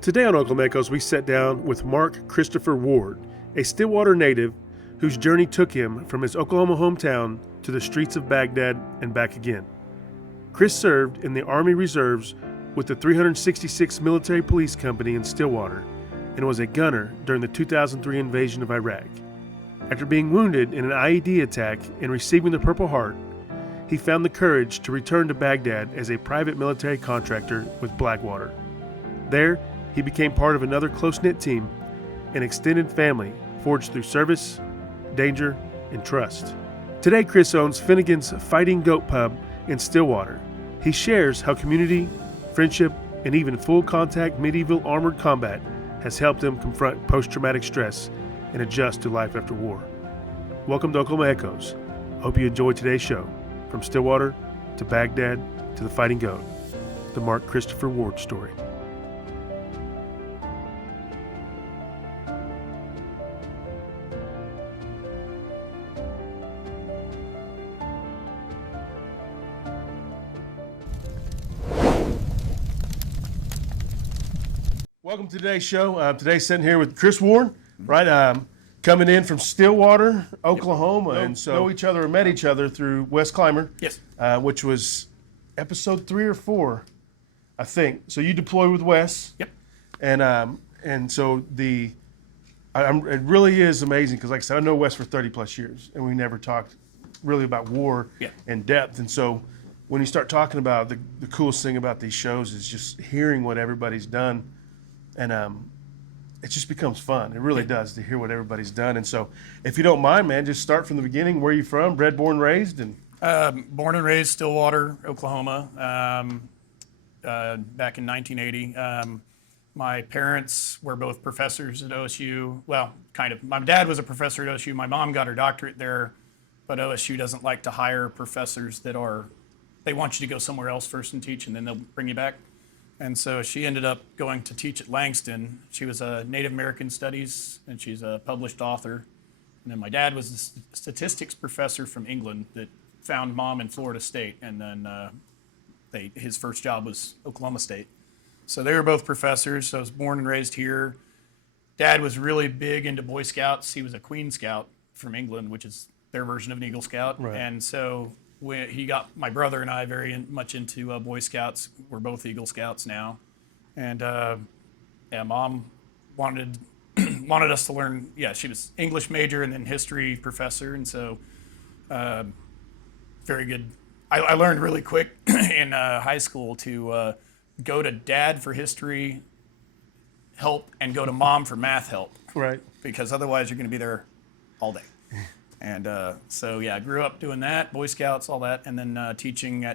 Today on Uncle Echoes, we sat down with Mark Christopher Warde, a Stillwater native whose journey took him from his Oklahoma hometown to the streets of Baghdad and back again. Chris served in the Army Reserves with the 366th Military Police Company in Stillwater and was a gunner during the 2003 invasion of Iraq. After being wounded in an IED attack and receiving the Purple Heart, he found the courage to return to Baghdad as a private military contractor with Blackwater. There, he became part of another close-knit team, an extended family forged through service, danger, and trust. Today, Chris owns Finnegan's Fighting Goat Pub in Stillwater. He shares how community, friendship, and even full-contact medieval armored combat has helped him confront post-traumatic stress and adjust to life after war. Welcome to Oklahoma Echoes. I hope you enjoyed today's show. From Stillwater to Baghdad to the Fighting Goat, the Mark Christopher Warde story. Welcome to today's show. Today's sitting here with Chris Warde, right? Coming in from Stillwater, Oklahoma, and so know each other or met each other through West Climber. Yes. Which was episode 3 or 4, I think. So you deployed with Wes. Yep. And so it really is amazing because, like I said, I know Wes for 30 plus years, and we never talked really about war in depth. And so when you start talking about the coolest thing about these shows is just hearing what everybody's done, and it just becomes fun. It really does to hear what everybody's done. And so if you don't mind, man, just start from the beginning. Where are you from? Bred, born, raised? And born and raised Stillwater, Oklahoma, back in 1980. My parents were both professors at OSU. Well, kind of. My dad was a professor at OSU. My mom got her doctorate there, but OSU doesn't like to hire professors they want you to go somewhere else first and teach, and then they'll bring you back. And so she ended up going to teach at Langston. She was a Native American Studies, and she's a published author. And then my dad was a statistics professor from England that found mom in Florida State, and then his first job was Oklahoma State. So they were both professors. So I was born and raised here. Dad was really big into Boy Scouts. He was a Queen Scout from England, which is their version of an Eagle Scout. Right. And so he got my brother and I very much into Boy Scouts. We're both Eagle Scouts now. And Mom wanted us to learn. Yeah, she was English major and then history professor. And so very good. I learned really quick in high school to go to Dad for history help and go to Mom for math help. right. Because otherwise you're going to be there all day. And I grew up doing that, Boy Scouts, all that, and then teaching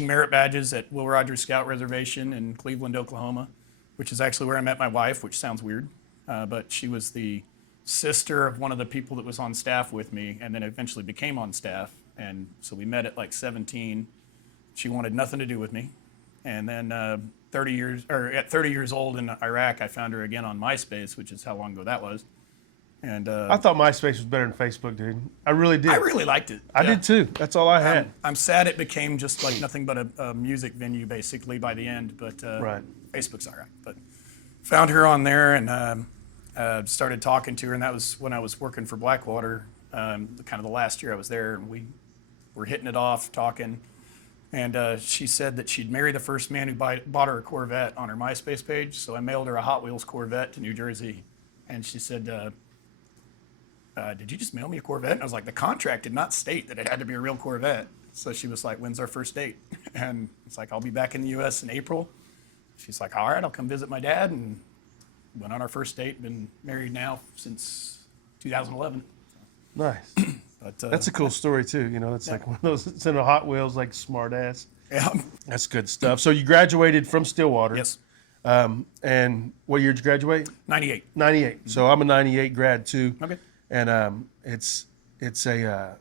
merit badges at Will Rogers Scout Reservation in Cleveland, Oklahoma, which is actually where I met my wife, which sounds weird, but she was the sister of one of the people that was on staff with me, and then eventually became on staff. And so we met at like 17. She wanted nothing to do with me, and then at 30 years old in Iraq, I found her again on MySpace, which is how long ago that was. And I thought MySpace was better than Facebook, dude. I really did. I really liked it. I did too. That's all I had. I'm sad it became just like nothing but a music venue basically by the end, but right. Facebook's all right. But found her on there and started talking to her, and that was when I was working for Blackwater, kind of the last year I was there, and we were hitting it off, talking. And she said that she'd marry the first man who bought her a Corvette on her MySpace page, so I mailed her a Hot Wheels Corvette to New Jersey. And she said, did you just mail me a Corvette? And I was like, the contract did not state that it had to be a real Corvette. So she was like, when's our first date? And it's like, I'll be back in the U.S. in April. She's like, all right, I'll come visit my dad. And went on our first date, been married now since 2011. Nice. But that's a cool story too. You know, it's like one of those, it's in a Hot Wheels, like smart ass. Yeah. That's good stuff. So you graduated from Stillwater. Yes. And what year did you graduate? 98. 98. Mm-hmm. So I'm a 98 grad too. Okay. And it's the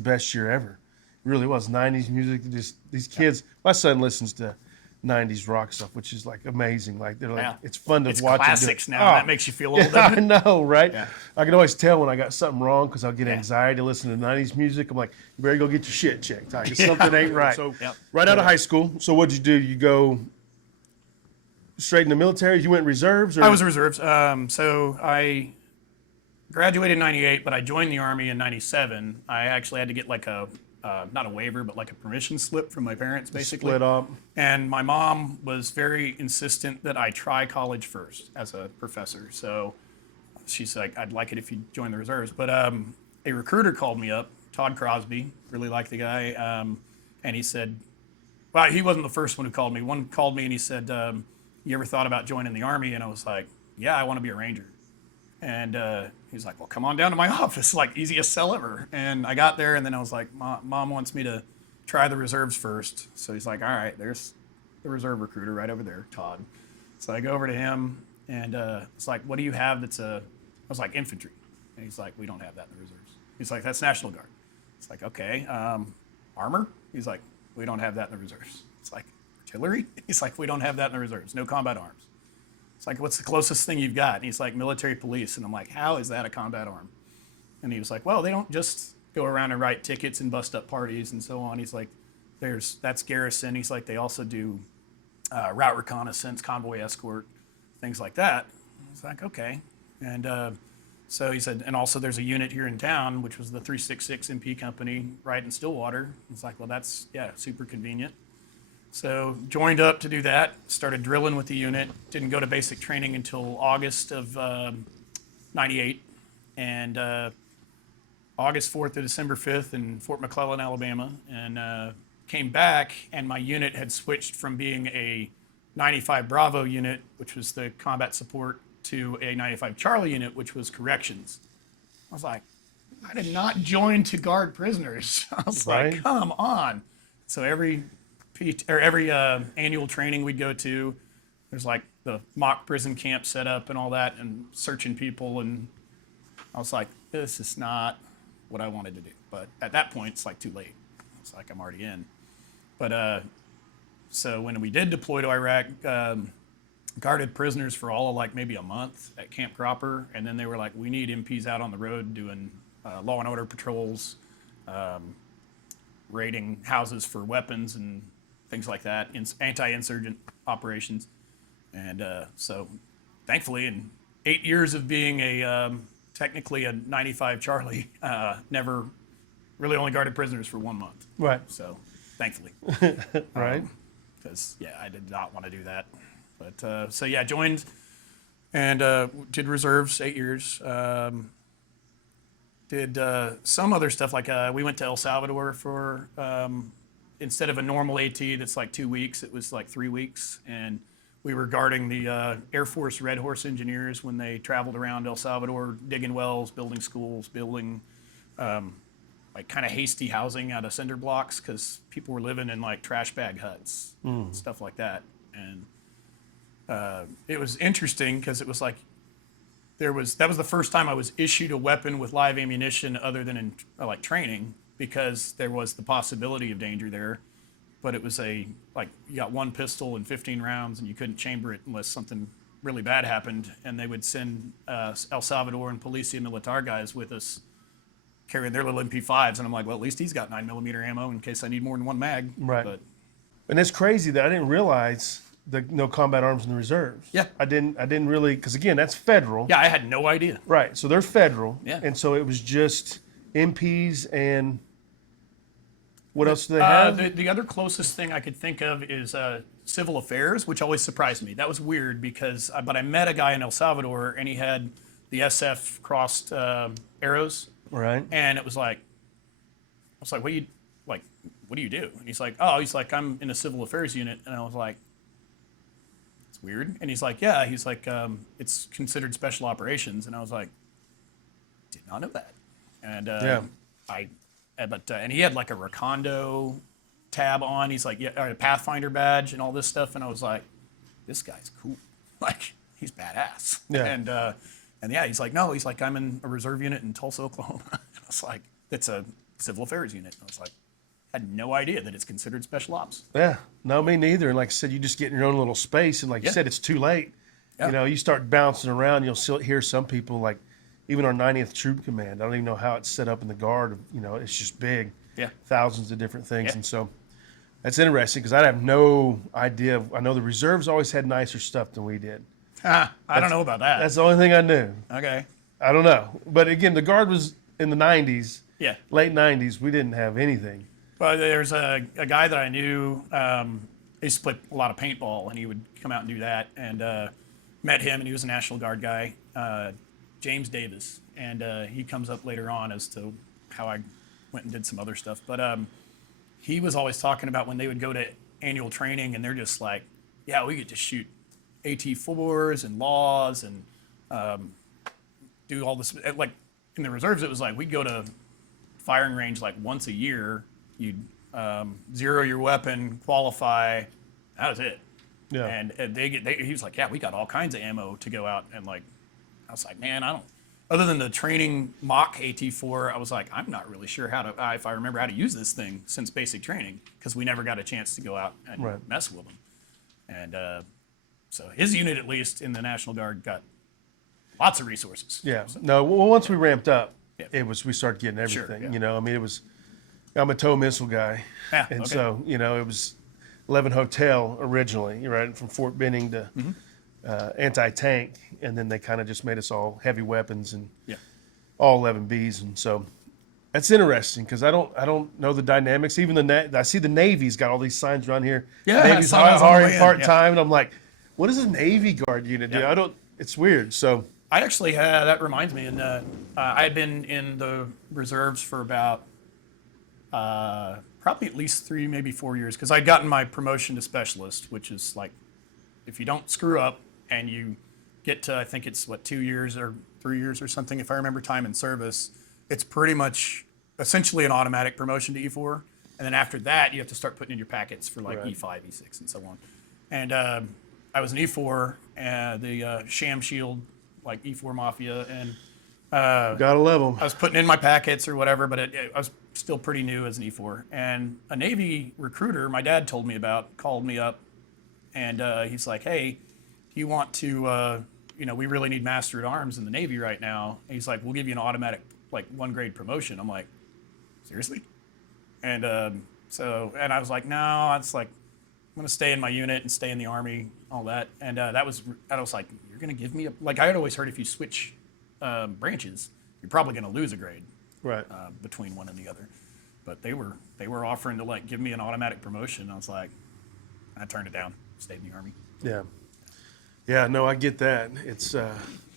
best year ever. It really was. 90s music, just these kids. My son listens to 90s rock stuff, which is like amazing. Like they're like, it's fun to watch. It's classics now. That makes you feel old. I know, right? Yeah. I can always tell when I got something wrong because I'll get anxiety listening to 90s music. I'm like, you better go get your shit checked. Something ain't right. So right out of high school. So what'd you do? You go straight in the military? You went reserves? Or? I was reserves. So I graduated in 98, but I joined the Army in 97. I actually had to get like a, not a waiver, but like a permission slip from my parents, basically. Split up. And my mom was very insistent that I try college first as a professor. So she's like, I'd like it if you join the reserves. But a recruiter called me up, Todd Crosby, really liked the guy. And he said, well, he wasn't the first one who called me. One called me and he said, you ever thought about joining the Army? And I was like, yeah, I want to be a Ranger. And he's like, well, come on down to my office, like easiest sell ever. And I got there and then I was like, Mom wants me to try the reserves first. So he's like, all right, there's the reserve recruiter right over there, Todd. So I go over to him and it's like, what do you have that's I was like, infantry. And he's like, we don't have that in the reserves. He's like, that's National Guard. It's like, okay, armor? He's like, we don't have that in the reserves. It's like, artillery? He's like, we don't have that in the reserves. No combat arms. It's like, what's the closest thing you've got? And he's like, military police. And I'm like, how is that a combat arm? And he was like, well, they don't just go around and write tickets and bust up parties and so on. He's like, that's garrison. He's like, they also do route reconnaissance, convoy escort, things like that. I was like, okay. And so he said, and also there's a unit here in town, which was the 366 MP company right in Stillwater. It's like, well, that's, yeah, super convenient. So joined up to do that, started drilling with the unit, didn't go to basic training until August of 98, and August 4th to December 5th in Fort McClellan, Alabama, and came back, and my unit had switched from being a 95 Bravo unit, which was the combat support, to a 95 Charlie unit, which was corrections. I was like, I did not join to guard prisoners. I was like, come on. So every annual training we'd go to, there's like the mock prison camp set up and all that, and searching people, and I was like, this is not what I wanted to do. But at that point, it's like too late. It's like I'm already in. But so when we did deploy to Iraq, guarded prisoners for all of like maybe a month at Camp Cropper, and then they were like, we need MPs out on the road doing law and order patrols, raiding houses for weapons and things like that, anti-insurgent operations. And so thankfully in 8 years of being technically a 95 Charlie, never really only guarded prisoners for 1 month. Right. So thankfully. Right. Because, yeah, I did not want to do that. But so, yeah, joined and did reserves 8 years. Did some other stuff, like we went to El Salvador for, instead of a normal AT that's like 2 weeks, it was like 3 weeks. And we were guarding the Air Force Red Horse engineers when they traveled around El Salvador, digging wells, building schools, building like kind of hasty housing out of cinder blocks because people were living in like trash bag huts, stuff like that. And it was interesting because it was like that was the first time I was issued a weapon with live ammunition other than in like training, because there was the possibility of danger there. But it was like you got one pistol and 15 rounds and you couldn't chamber it unless something really bad happened. And they would send El Salvador and Policia Militar guys with us carrying their little MP5s. And I'm like, well, at least he's got 9mm ammo in case I need more than one mag. Right. But, and it's crazy that I didn't realize the no combat arms in the reserves. Yeah. I didn't really, because again, that's federal. yeah, I had no idea. Right. So they're federal. Yeah. And so it was just MPs and what else do they have? The other closest thing I could think of is civil affairs, which always surprised me. That was weird because, but I met a guy in El Salvador and he had the SF crossed arrows. Right. And it was like, I was like, what do you do? And he's like, I'm in a civil affairs unit. And I was like, it's weird. And he's like, yeah. He's like, it's considered special operations. And I was like, did not know that. And and he had like a Recondo tab on. He's like, yeah, a Pathfinder badge and all this stuff. And I was like, this guy's cool. Like, he's badass. Yeah. And yeah, he's like, no, he's like, I'm in a reserve unit in Tulsa, Oklahoma. And I was like, it's a civil affairs unit. And I was like, I had no idea that it's considered special ops. Yeah, no, me neither. And like I said, you just get in your own little space. And like you said, it's too late. Yeah. You know, you start bouncing around, you'll still hear some people like, even our 90th Troop Command, I don't even know how it's set up in the Guard. You know, it's just big. Yeah. Thousands of different things. Yeah. And so That's interesting because I have no idea. I know the reserves always had nicer stuff than we did. I don't know about that. That's the only thing I knew. Okay. I don't know. But again, the Guard was in the 90s. Yeah. Late 90s. We didn't have anything. Well, there's a guy that I knew. He used to play a lot of paintball, and he would come out and do that. And met him, and he was a National Guard guy, James Davis. And he comes up later on as to how I went and did some other stuff. But he was always talking about when they would go to annual training, and they're just like, yeah, we get to shoot AT-4s and laws and do all this. Like in the reserves, it was like we'd go to firing range like once a year. You'd zero your weapon, qualify. That was it. Yeah. And he was like, yeah, we got all kinds of ammo to go out. And like, I was like, man, I don't. Other than the training mock AT-4, I was like, I'm not really sure how to, if I remember how to use this thing since basic training, because we never got a chance to go out and mess with them. And so his unit, at least in the National Guard, got lots of resources. Yeah. So. No. Well, once we ramped up, yeah. we started getting everything. Sure, yeah. You know, I mean, I'm a tow missile guy, and so you know, it was 11 Hotel originally, right, from Fort Benning to anti-tank, and then they kind of just made us all heavy weapons and all 11 Bs, and so that's interesting because I don't know the dynamics. Even I see the Navy's got all these signs around here. Yeah, Navy's hiring part-time, and I'm like, what does a Navy Guard unit do? It's weird. So I actually had, that reminds me, and I had been in the reserves for about probably at least 3, maybe 4 years, because I'd gotten my promotion to specialist, which is like, if you don't screw up and you get to, I think it's 2 years or 3 years or something, if I remember time in service, it's pretty much essentially an automatic promotion to E4. And then after that, you have to start putting in your packets for like E5, E6, and so on. And I was an E4, the Sham Shield, like E4 Mafia, and gotta love them. I was putting in my packets or whatever, but I was still pretty new as an E4. And a Navy recruiter my dad told me about called me up, and he's like, hey, do you want to, we really need Master at Arms in the Navy right now. And he's like, we'll give you an automatic, 1 grade promotion. I'm like, seriously? And and I was like, no, it's like, I'm going to stay in my unit and stay in the Army, all that. And I was like, you're going to give me I had always heard if you switch branches, you're probably going to lose a grade between one and the other. But they were offering to give me an automatic promotion. I was like, I turned it down, stayed in the Army. Yeah, no, I get that. It's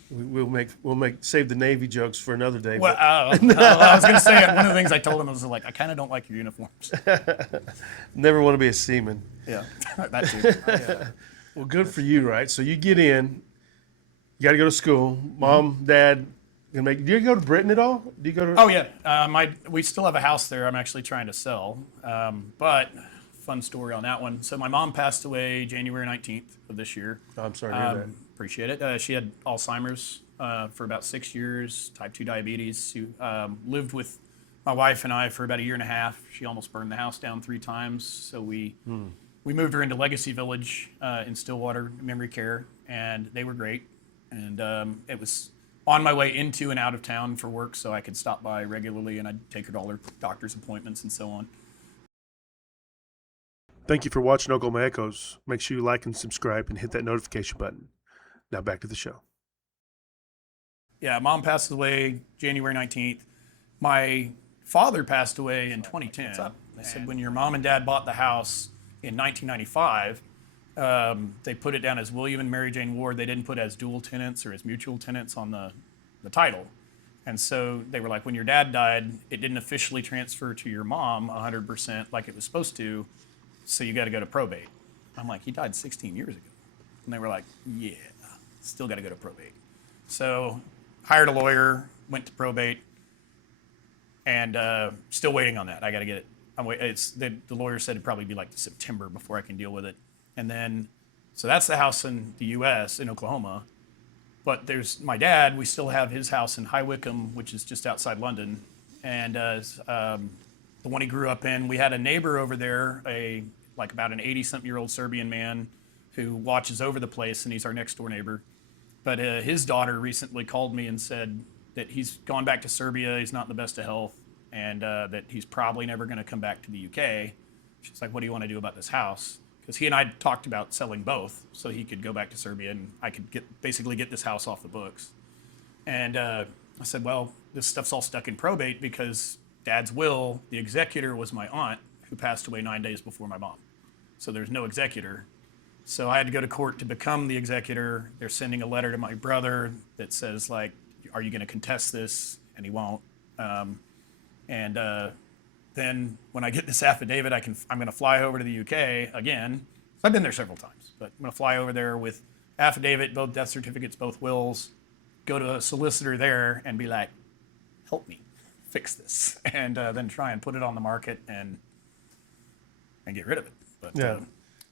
we'll save the Navy jokes for another day. Well, I was going to say, one of the things I told him was I kind of don't like your uniforms. Never want to be a seaman. Yeah, that too. Well, good for you, right? So you get in, you got to go to school. Mom, Dad, do you go to Britain at all? Do you go to? Oh yeah, we still have a house there. I'm actually trying to sell, but fun story on that one. So my mom passed away January 19th of this year. Oh, I'm sorry to hear that. Appreciate it. She had Alzheimer's for about 6 years, type 2 diabetes. She lived with my wife and I for about 1.5 years. She almost burned the house down 3 times. So we moved her into Legacy Village in Stillwater, memory care, and they were great. And it was on my way into and out of town for work, so I could stop by regularly, and I'd take her to all her doctor's appointments and so on. Thank you for watching Oklahoma Echoes. Make sure you like and subscribe and hit that notification button. Now back to the show. Yeah, Mom passed away January 19th. My father passed away in 2010. They said when your mom and dad bought the house in 1995, they put it down as William and Mary Jane Warde. They didn't put as dual tenants or as mutual tenants on the title. And so they were like, when your dad died, it didn't officially transfer to your mom 100% like it was supposed to, so you got to go to probate. I'm like, he died 16 years ago. And they were like, yeah, still got to go to probate. So hired a lawyer, went to probate, and still waiting on that. I got to get it. The lawyer said it'd probably be September before I can deal with it. And then, so that's the house in the U.S., in Oklahoma. But there's my dad, we still have his house in High Wycombe, which is just outside London. And the one he grew up in, we had a neighbor over there, about an 80-something-year-old Serbian man who watches over the place, and he's our next door neighbor. But his daughter recently called me and said that he's gone back to Serbia, he's not in the best of health, and that he's probably never going to come back to the UK. She's like, what do you want to do about this house? Because he and I talked about selling both so he could go back to Serbia and I could basically get this house off the books. And I said, well, this stuff's all stuck in probate because Dad's will, the executor was my aunt who passed away 9 days before my mom. So there's no executor. So I had to go to court to become the executor. They're sending a letter to my brother that says, like, are you going to contest this? And he won't. Then when I get this affidavit, I'm going to fly over to the UK again. I've been there several times, but I'm going to fly over there with affidavit, both death certificates, both wills, go to a solicitor there and be like, help me fix this, and then try and put it on the market and get rid of it. But, Yeah.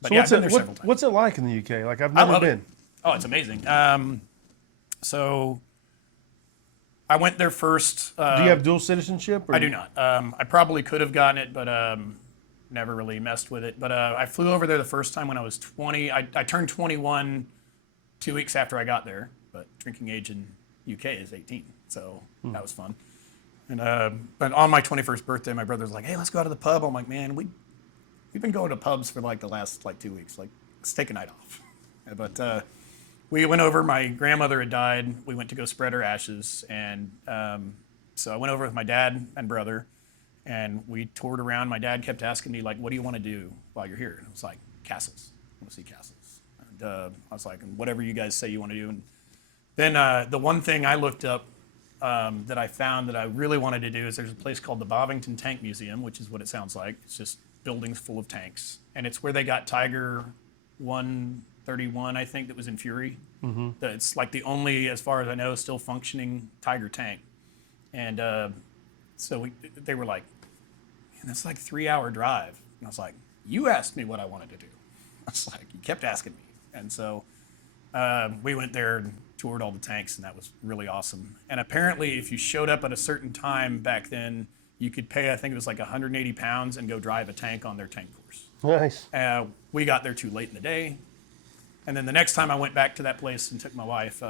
But So yeah, I've been there several times. what's it like in the UK? Like, I've I never love been. it. Oh, it's amazing. So I went there first. Do you have dual citizenship? Or I do not. I probably could have gotten it, but never really messed with it. But I flew over there the first time when I was 20. I turned 21 2 weeks after I got there, but drinking age in UK is 18, so that was fun. And but on my 21st birthday, my brother was like, "Hey, let's go out to the pub." I'm like, "Man, we've been going to pubs for like the last 2 weeks. Like, let's take a night off." But we went over. My grandmother had died. We went to go spread her ashes, and so I went over with my dad and brother, and we toured around. My dad kept asking me, like, "What do you want to do while you're here?" And I was like, "Castles. I want to see castles." And I was like, "Whatever you guys say you want to do." And then the one thing I looked up that I found that I really wanted to do is there's a place called the Bovington Tank Museum, which is what it sounds like. It's just buildings full of tanks, and it's where they got Tiger 131, I think, that was in Fury. It's like the only, as far as I know, still functioning Tiger tank. And so they were like, "Man, that's like a 3-hour drive." And I was like, "You asked me what I wanted to do." I was like, "You kept asking me." And so we went there and toured all the tanks, and that was really awesome. And apparently, if you showed up at a certain time back then, you could pay, I think it was like 180 pounds and go drive a tank on their tank course. Nice. We got there too late in the day. And then the next time I went back to that place and took my wife,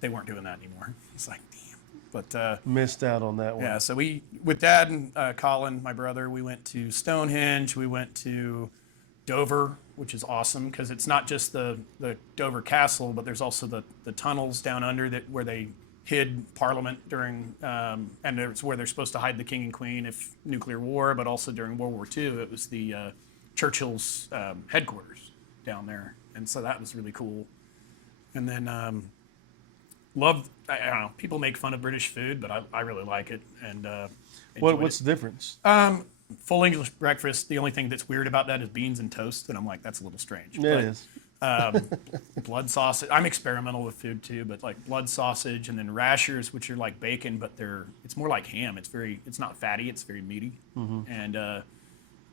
they weren't doing that anymore. It's like, damn. But Missed out on that one. yeah, so with Dad and Colin, my brother, we went to Stonehenge. We went to Dover, which is awesome because it's not just the Dover Castle, but there's also the tunnels down under where they hid Parliament during, and it's where they're supposed to hide the King and Queen if nuclear war, but also during World War II, it was the Churchill's headquarters down there, and so that was really cool. And then I don't know, people make fun of British food, but I really like it, and What's the difference? full English breakfast. The only thing that's weird about that is beans and toast, and I'm like, that's a little strange. It But, is. blood sausage. I'm experimental with food too, but like blood sausage, and then rashers, which are like bacon, but it's more like ham. It's not fatty. It's very meaty, and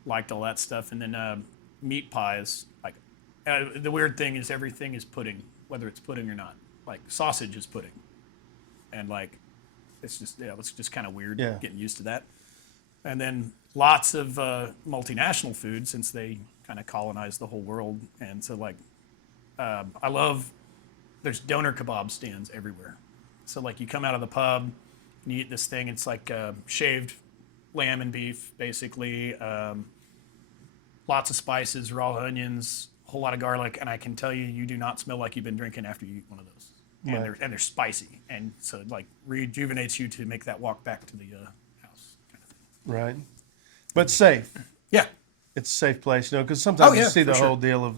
liked all that stuff. And then meat pies. Like the weird thing is everything is pudding, whether it's pudding or not. Like sausage is pudding, and like it's just kind of weird getting used to that. And then lots of multinational food since they kind of colonized the whole world. And so like, there's doner kebab stands everywhere. So like you come out of the pub and you eat this thing, it's like shaved lamb and beef, basically. Lots of spices, raw onions, a whole lot of garlic. And I can tell you, you do not smell like you've been drinking after you eat one of those. Right. And they're spicy. And so it like rejuvenates you to make that walk back to the house kind of thing. Right. But safe. Yeah. It's a safe place, because sometimes you see the for sure. whole deal of,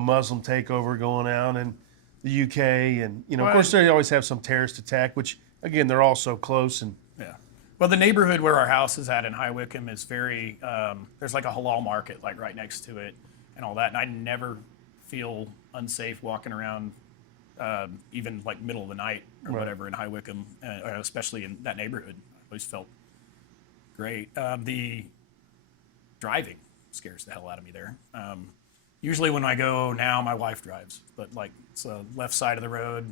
Muslim takeover going on in the UK, and of Well, course they always have some terrorist attack, which again they're all so close. And Yeah. Well, the neighborhood where our house is at in High Wycombe is very, there's like a halal market like right next to it and all that. And I never feel unsafe walking around, even like middle of the night or whatever in High Wycombe, especially in that neighborhood. I always felt great. The driving scares the hell out of me there. Usually when I go now, my wife drives, but like it's the left side of the road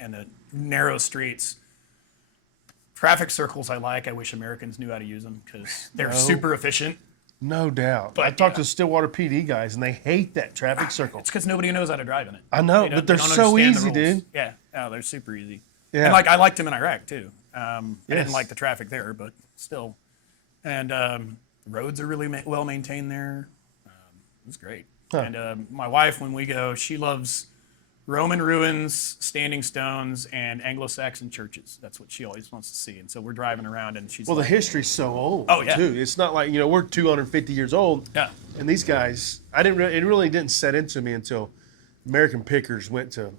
and the narrow streets. Traffic circles I like. I wish Americans knew how to use them because they're super efficient. no doubt, But, I talked yeah. to Stillwater PD guys, and they hate that traffic circle. It's because nobody knows how to drive in it. I know, but they're they don't so understand the easy, rules. dude. Yeah, they're super easy. Yeah. And like I liked them in Iraq too. I Yes. didn't like the traffic there, but still. And The roads are really well maintained there. It was great. Huh. And my wife, when we go, she loves Roman ruins, standing stones, and Anglo-Saxon churches. That's what she always wants to see. And so we're driving around, and she's Well, like, the history's so old. Oh, yeah. Too. It's not like we're 250 years old. yeah, And these guys, it really didn't set into me until American pickers went to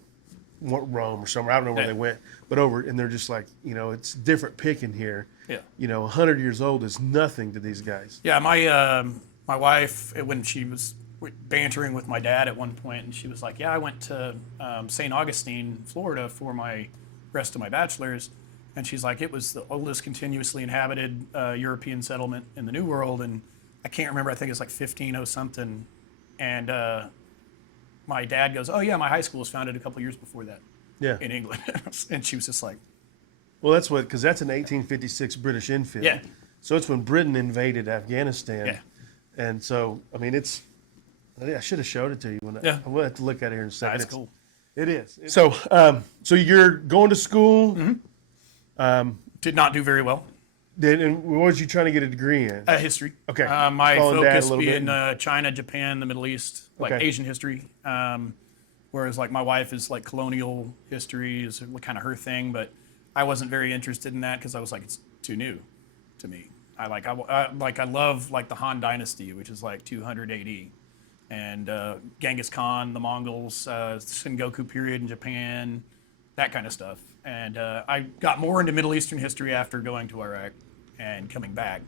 Rome or somewhere. I don't know where Yeah. they went, but and they're just like, it's different picking here. yeah. 100 years old is nothing to these guys. Yeah, my wife, when she was bantering with my dad at one point, and she was like, "Yeah, I went to St. Augustine, Florida, for my rest of my bachelor's," and she's like, "It was the oldest continuously inhabited European settlement in the New World," and I can't remember. I think it's like 1500 something, and my dad goes, "Oh yeah, my high school was founded a couple years before that Yeah. in England," and she was just like, Well, because that's an 1856 British infield. "Yeah, So it's when Britain invaded Afghanistan. yeah." And so, I should have showed it to you. Yeah. I'll have to look at it here in a second. That's cool. It is. So you're going to school. Mm-hmm. Did not do very well. And what was you trying to get a degree in? History. Okay. My Following Dad a focus little being bit. China, Japan, the Middle East, like Okay. Asian history. Whereas like my wife is like colonial history is kind of her thing, but I wasn't very interested in that because I was like, it's too new to me. I love like the Han Dynasty, which is like 200 AD, and Genghis Khan, the Mongols, Sengoku period in Japan, that kind of stuff. And I got more into Middle Eastern history after going to Iraq and coming back.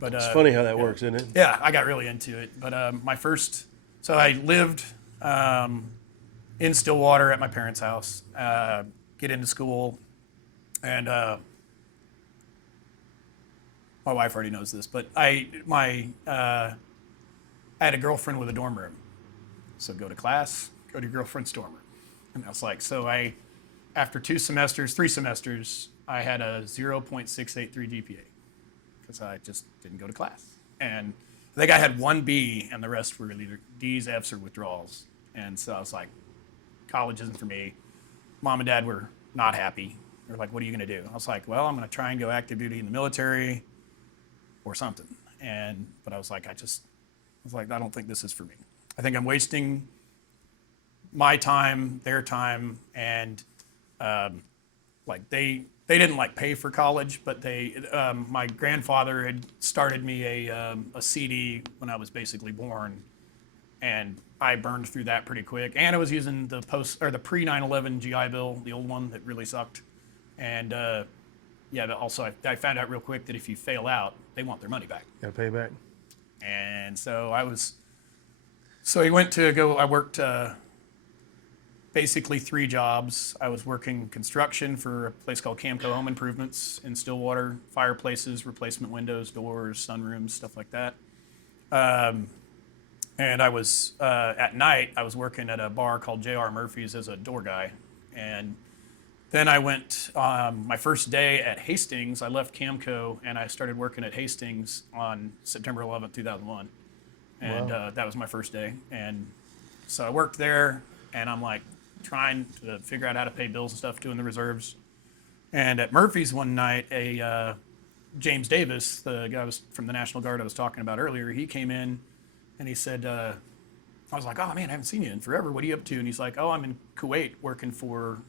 But It's funny how that works, isn't it? yeah, I got really into it. But so I lived in Stillwater at my parents' house, get into school, and my wife already knows this, but I had a girlfriend with a dorm room. So go to class, go to your girlfriend's dorm room. And I was like, after 3 semesters, I had a 0.683 GPA because I just didn't go to class. And I think I had 1 B and the rest were either D's, F's, or withdrawals. And so I was like, college isn't for me. Mom and Dad were not happy. They're like, what are you going to do? I was like, well, I'm going to try and go active duty in the military or something. But I was like, I don't think this is for me. I think I'm wasting my time, their time, and they didn't like pay for college, but my grandfather had started me a CD when I was basically born, and I burned through that pretty quick. And I was using the pre 9/11 GI Bill, the old one that really sucked, and also I found out real quick that if you fail out, they want their money back. Got to pay back. And so I went to go. I worked basically 3 jobs. I was working construction for a place called Camco Home Improvements in Stillwater, fireplaces, replacement windows, doors, sunrooms, stuff like that. And I was at night. I was working at a bar called J.R. Murphy's as a door guy, and then I went my first day at Hastings. I left Camco and I started working at Hastings on September 11th, 2001. And Wow. that was my first day. And so I worked there, and I'm like trying to figure out how to pay bills and stuff, doing the reserves. And at Murphy's one night, James Davis, the guy from the National Guard I was talking about earlier, he came in and he said, I was like, oh man, I haven't seen you in forever. What are you up to? And he's like, oh, I'm in Kuwait working for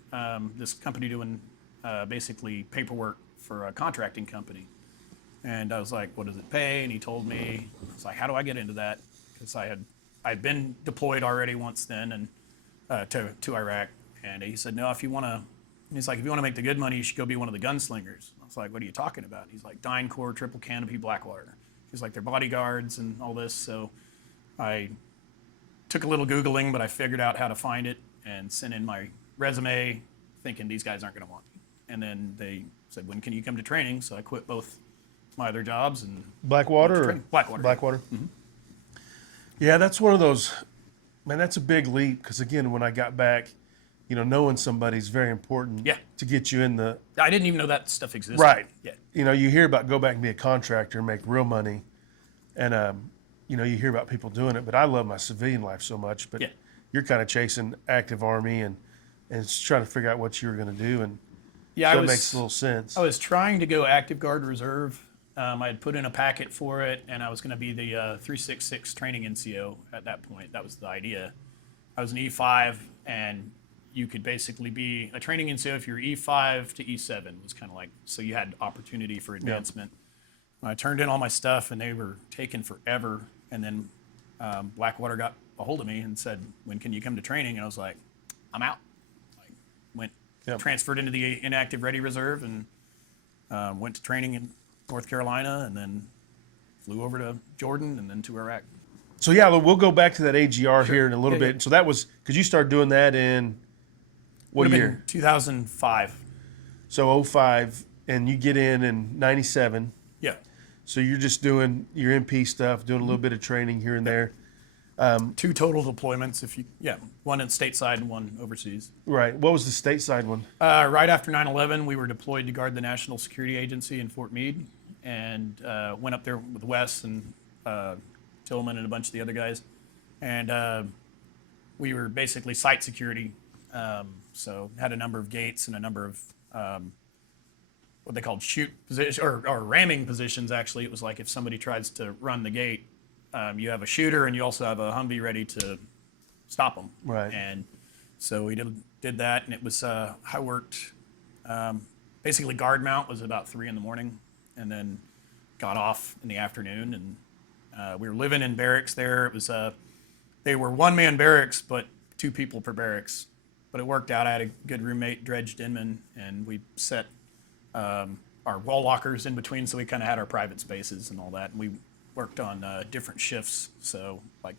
this company doing basically paperwork for a contracting company. And I was like, what does it pay? And he told me. I was like, how do I get into that? Because I'd been deployed already once then and to Iraq. And he said, no, if you want to make the good money, you should go be one of the gunslingers. I was like, what are you talking about? He's like, DynCorp, triple canopy, Blackwater. He's like, they're bodyguards and all this. So I took a little Googling, but I figured out how to find it and sent in my resume thinking these guys aren't going to want me. And then they said, when can you come to training? So I quit both my other jobs and Blackwater? Blackwater. Blackwater. Mm-hmm. Yeah, that's one of those, man, that's a big leap because, again, when I got back, knowing somebody's very important to get you in the... I didn't even know that stuff existed. Right. Yeah. You hear about go back and be a contractor and make real money. And, you hear about people doing it. But I love my civilian life so much. But you're kind of chasing active Army and trying to figure out what you were going to do. And so it makes a little sense. I was trying to go active guard reserve I had put in a packet for it, and I was going to be the 366 training NCO at that point. That was the idea. I was an E5, and you could basically be a training NCO if you're E5 to E7. It was kind of like, so you had opportunity for advancement. I turned in all my stuff, and they were taking forever. And then Blackwater got a hold of me and said, "When can you come to training?" And I was like, "I'm out." Went transferred into the inactive ready reserve and went to training in North Carolina, and then flew over to Jordan and then to Iraq. So yeah, we'll go back to that AGR here in a little bit. So that was because you started doing that in what year? 2005. So 05, and you get in 97. Yeah. So you're just doing your MP stuff, doing a little bit of training here and there. 2 total deployments, one in stateside and one overseas. Right. What was the stateside one? Right after 9/11, we were deployed to guard the National Security Agency in Fort Meade, and went up there with Wes and Tillman and a bunch of the other guys, and we were basically site security. So had a number of gates and a number of what they called shoot position or ramming positions. Actually, it was like if somebody tries to run the gate. You have a shooter, and you also have a Humvee ready to stop them. Right. And so we did that, and it was I worked basically guard mount was about 3 a.m, and then got off in the afternoon, and we were living in barracks there. It was they were 1-man barracks, but 2 people per barracks. But it worked out. I had a good roommate, Dredge Denman, and we set our wall lockers in between, so we kind of had our private spaces and all that. And we worked on different shifts, so like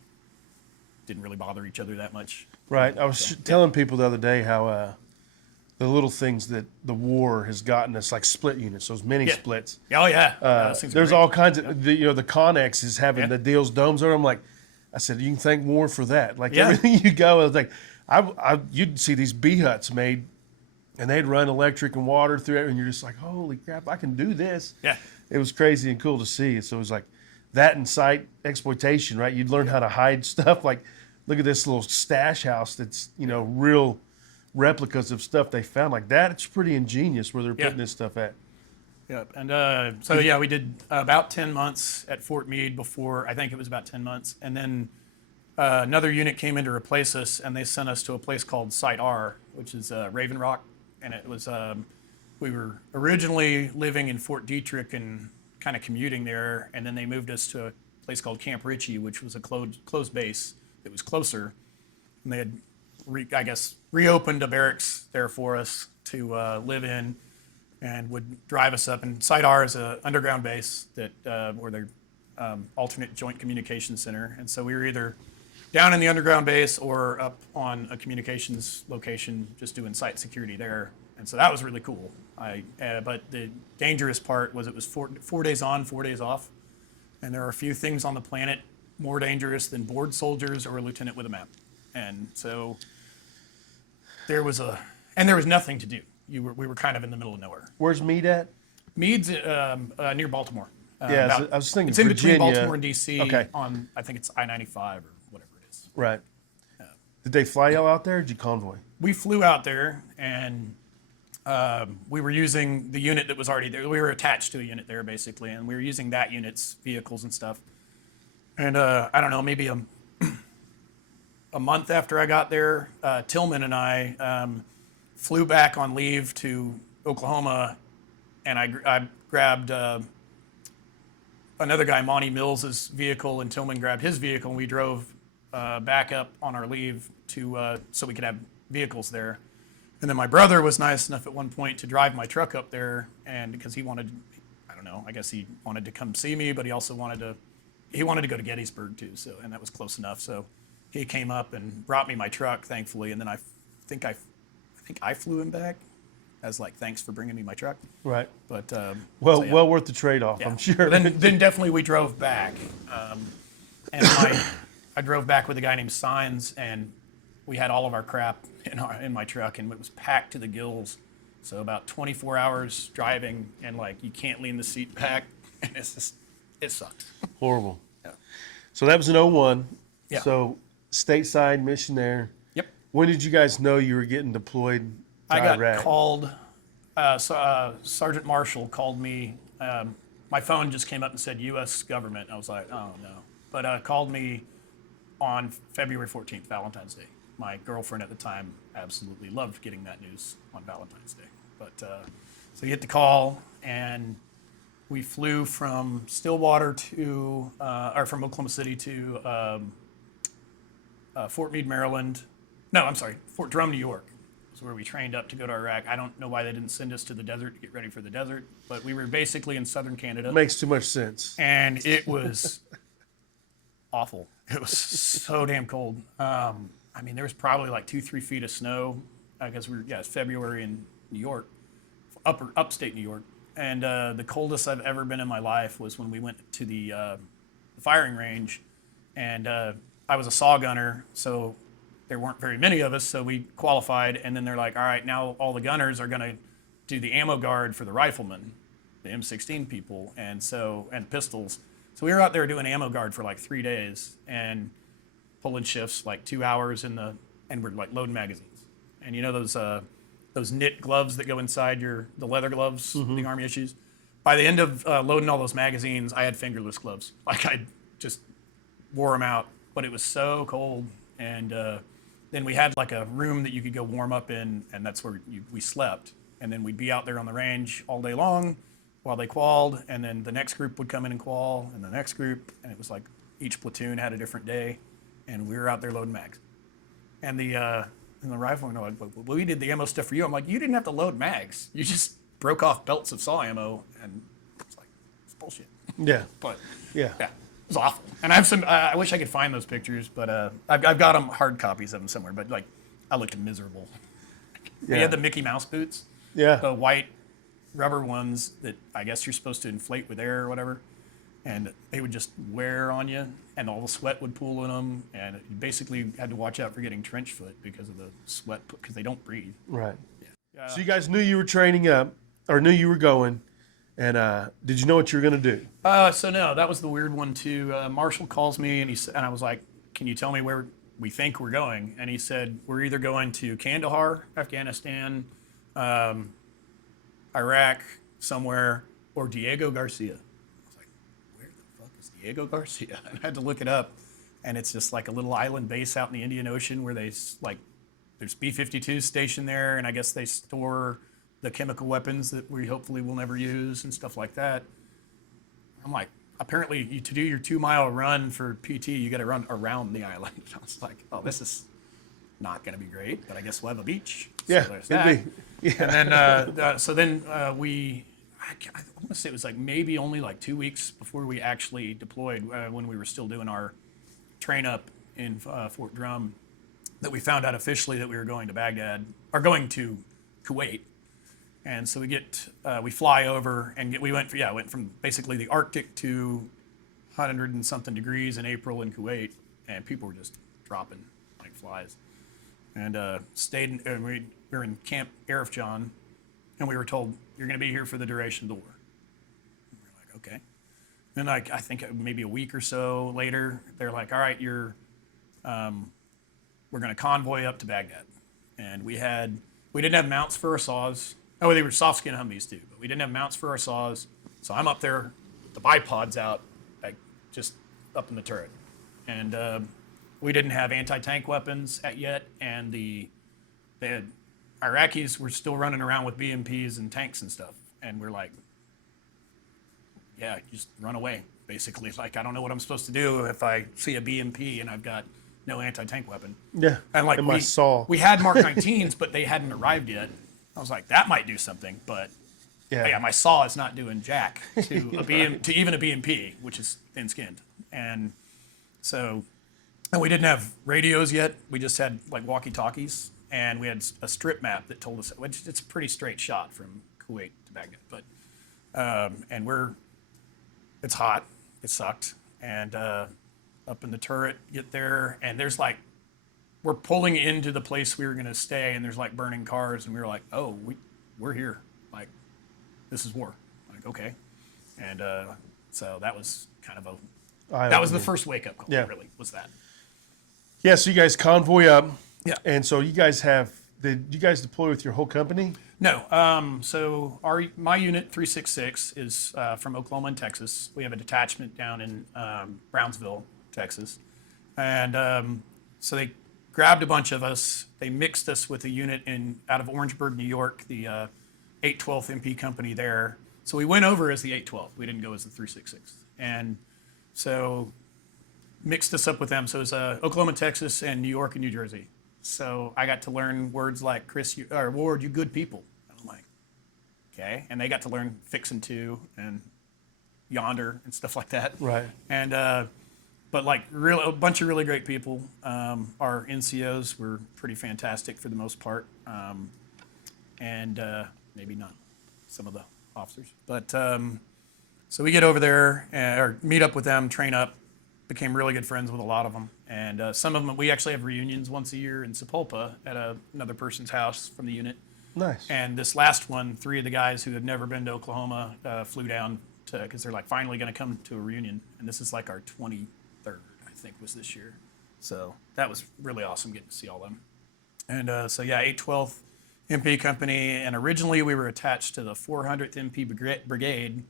didn't really bother each other that much. Right. I was telling people the other day how the little things that the war has gotten us, like split units, those mini splits. Oh yeah. There's all kinds of the Connex is having the deals domes on them. Like I said, you can thank war for that. Like everything you go, I was like, you'd see these B huts made, and they'd run electric and water through it, and you're just like, holy crap, I can do this. Yeah. It was crazy and cool to see. So it was like that and site exploitation, right? You'd learn how to hide stuff. Like, look at this little stash house that's, real replicas of stuff they found. Like that, it's pretty ingenious where they're putting this stuff at. Yep. And we did about 10 months at Fort Meade before, I think it was about 10 months. And then another unit came in to replace us, and they sent us to a place called Site R, which is Raven Rock. And it was, we were originally living in Fort Detrick and kind of commuting there, and then they moved us to a place called Camp Ritchie, which was a closed base that was closer. And they had, reopened a barracks there for us to live in, and would drive us up. And Site R is an underground base that where their alternate joint communications center. And so we were either down in the underground base or up on a communications location, just doing site security there. And so that was really cool. But the dangerous part was it was 4 days on, 4 days off. And there are a few things on the planet more dangerous than bored soldiers or a lieutenant with a map. And so there was nothing to do. We were kind of in the middle of nowhere. Where's Meade at? Meade's near Baltimore. I was thinking it's in Virginia. between Baltimore and DC. Okay. On, I think it's I-95 or whatever it is. Right. Did they fly y'all out there, or did you convoy? We flew out there, and we were using the unit that was already there. We were attached to a unit there, basically, and we were using that unit's vehicles and stuff. And I don't know, maybe a month after I got there, Tillman and I flew back on leave to Oklahoma, and I grabbed another guy, Monty Mills's vehicle, and Tillman grabbed his vehicle, and we drove back up on our leave to so we could have vehicles there. And then my brother was nice enough at one point to drive my truck up there, and because he wanted, I don't know, I guess he wanted to come see me, but he also wanted to go to Gettysburg too. So, and that was close enough. So he came up and brought me my truck, thankfully, and then I think I flew him back as like thanks for bringing me my truck. Right. But well worth the trade-off, I'm sure. Then definitely we drove back, and I drove back with a guy named Signs, and we had all of our crap in my truck, and it was packed to the gills. So about 24 hours driving, and like you can't lean the seat back, and it sucks. Horrible. Yeah. So that was in 01. Yeah. So stateside mission there. Yep. When did you guys know you were getting deployed to I got Iraq? called. Sergeant Marshall called me my phone just came up and said U.S. government. I was like, oh no. But called me on February 14th, Valentine's Day. My girlfriend at the time absolutely loved getting that news on Valentine's Day. But so you hit the call, and we flew from Stillwater to, or from Oklahoma City to Fort Meade, Maryland. No, I'm sorry, Fort Drum, New York. Is where we trained up to go to Iraq. I don't know why they didn't send us to the desert to get ready for the desert, but we were basically in southern Canada. Makes too much sense. And it was awful. It was so damn cold. I mean, there was probably like 2-3 feet of snow. I guess it's February in New York, upstate New York. And the coldest I've ever been in my life was when we went to the firing range, and I was a saw gunner, so there weren't very many of us, so we qualified, and then they're like, all right, now all the gunners are going to do the ammo guard for the riflemen, the M16 people, and pistols. So we were out there doing ammo guard for like 3 days and pulling shifts, like 2 hours and we're like loading magazines. And you know those knit gloves that go inside the leather gloves the Army issues? By the end of loading all those magazines, I had fingerless gloves. Like I just wore them out, but it was so cold. And then we had like a room that you could go warm up in, and that's where we slept. And then we'd be out there on the range all day long while they qualled, and then the next group would come in and qual, and the next group, and it was like each platoon had a different day, and we were out there loading mags. And the riflemen were like, well, we did the ammo stuff for you. I'm like, you didn't have to load mags. You just broke off belts of saw ammo, and it's like, it's bullshit. Yeah. But yeah. It was awful. And I have some. I wish I could find those pictures, but I've got them, hard copies of them somewhere. But like, I looked miserable. Yeah. We had the Mickey Mouse boots. Yeah. The white rubber ones that I guess you're supposed to inflate with air or whatever, and they would just wear on you, and all the sweat would pool in them, and you basically had to watch out for getting trench foot because of the sweat, because they don't breathe. Right. Yeah. So you guys knew you were training up, or knew you were going. And did you know what you were going to do? So no, that was the weird one too. Marshall calls me and I was like, "Can you tell me where we think we're going?" And he said, "We're either going to Kandahar, Afghanistan, Iraq, somewhere, or Diego Garcia." I was like, "Where the fuck is Diego Garcia?" I had to look it up, and it's just like a little island base out in the Indian Ocean where there's B-52s stationed there, and I guess they store the chemical weapons that we hopefully will never use and stuff like that. I'm like, apparently to do your 2-mile run for PT, you got to run around the island. I was like, oh, this is not going to be great, but I guess we'll have a beach. Yeah, so there's that. Yeah. And then I want to say it was like maybe only like 2 weeks before we actually deployed, when we were still doing our train up in Fort Drum, that we found out officially that we were going to Baghdad, or going to Kuwait. And so we fly over, and we went from basically the Arctic to 100 and something degrees in April in Kuwait, and people were just dropping like flies. And we were in Camp Arifjan, and we were told, "You're going to be here for the duration of the war." And we were like, okay. Then I think maybe a week or so later, they're like, "All right, we're going to convoy up to Baghdad." And we didn't have mounts for our saws. Oh, they were soft skin Humvees too, but we didn't have mounts for our saws. So I'm up there, the bipod's out, like just up in the turret. And we didn't have anti-tank weapons yet, and the Iraqis were still running around with BMPs and tanks and stuff. And we're like, yeah, just run away, basically. Like, I don't know what I'm supposed to do if I see a BMP and I've got no anti-tank weapon. Yeah, and like my saw. We had Mark 19s, but they hadn't arrived yet. I was like, that might do something, but yeah, my saw is not doing jack to to even a BMP, which is thin-skinned. And so, and we didn't have radios yet. We just had like walkie-talkies, and we had a strip map that told us, which it's a pretty straight shot from Kuwait to Baghdad. But and it's hot, it sucked, and up in the turret, get there, and there's like, we're pulling into the place we were going to stay, and there's like burning cars, and we were like, oh, we're here. Like, this is war. Like, okay. And so that was kind of that was the first wake-up call, really, was that. Yeah, so you guys convoy up. Yeah. And so did you guys deploy with your whole company? No. So my unit 366 is from Oklahoma and Texas. We have a detachment down in Brownsville, Texas, and so they grabbed a bunch of us. They mixed us with a unit out of Orangeburg, New York, the 812th MP company there. So we went over as the 812th. We didn't go as the 366, and so mixed us up with them. So it was Oklahoma, Texas, and New York and New Jersey. So I got to learn words like Ward, you good people. And I'm like, okay. And they got to learn fixin' to and yonder and stuff like that. Right. And but like a bunch of really great people. Our NCOs were pretty fantastic for the most part, and maybe not some of the officers. But so we get over there or meet up with them, train up. Became really good friends with a lot of them, and some of them we actually have reunions once a year in Sapulpa at another person's house from the unit. Nice. And this last one, 3 of the guys who had never been to Oklahoma flew down because they're like finally going to come to a reunion, and this is like our 23rd, I think, was this year. So that was really awesome getting to see all them. And so yeah, 812th MP company, and originally we were attached to the 400th MP brigade,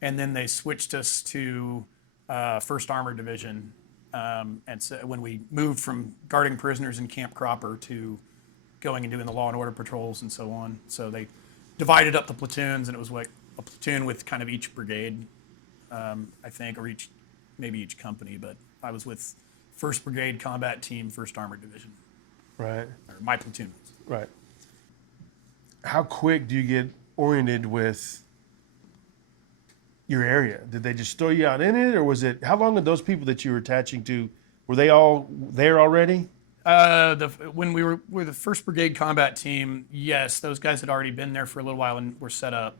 and then they switched us to 1st Armored Division, and so when we moved from guarding prisoners in Camp Cropper to going and doing the law and order patrols and so on, so they divided up the platoons, and it was like a platoon with kind of each brigade, I think, or maybe each company, but I was with 1st Brigade Combat Team, 1st Armored Division. Right. Or my platoon was. Right. How quick do you get oriented with your area? Did they just throw you out in it, or was it? How long did those people that you were attaching to, were they all there already? When we were the 1st Brigade Combat Team, yes, those guys had already been there for a little while and were set up.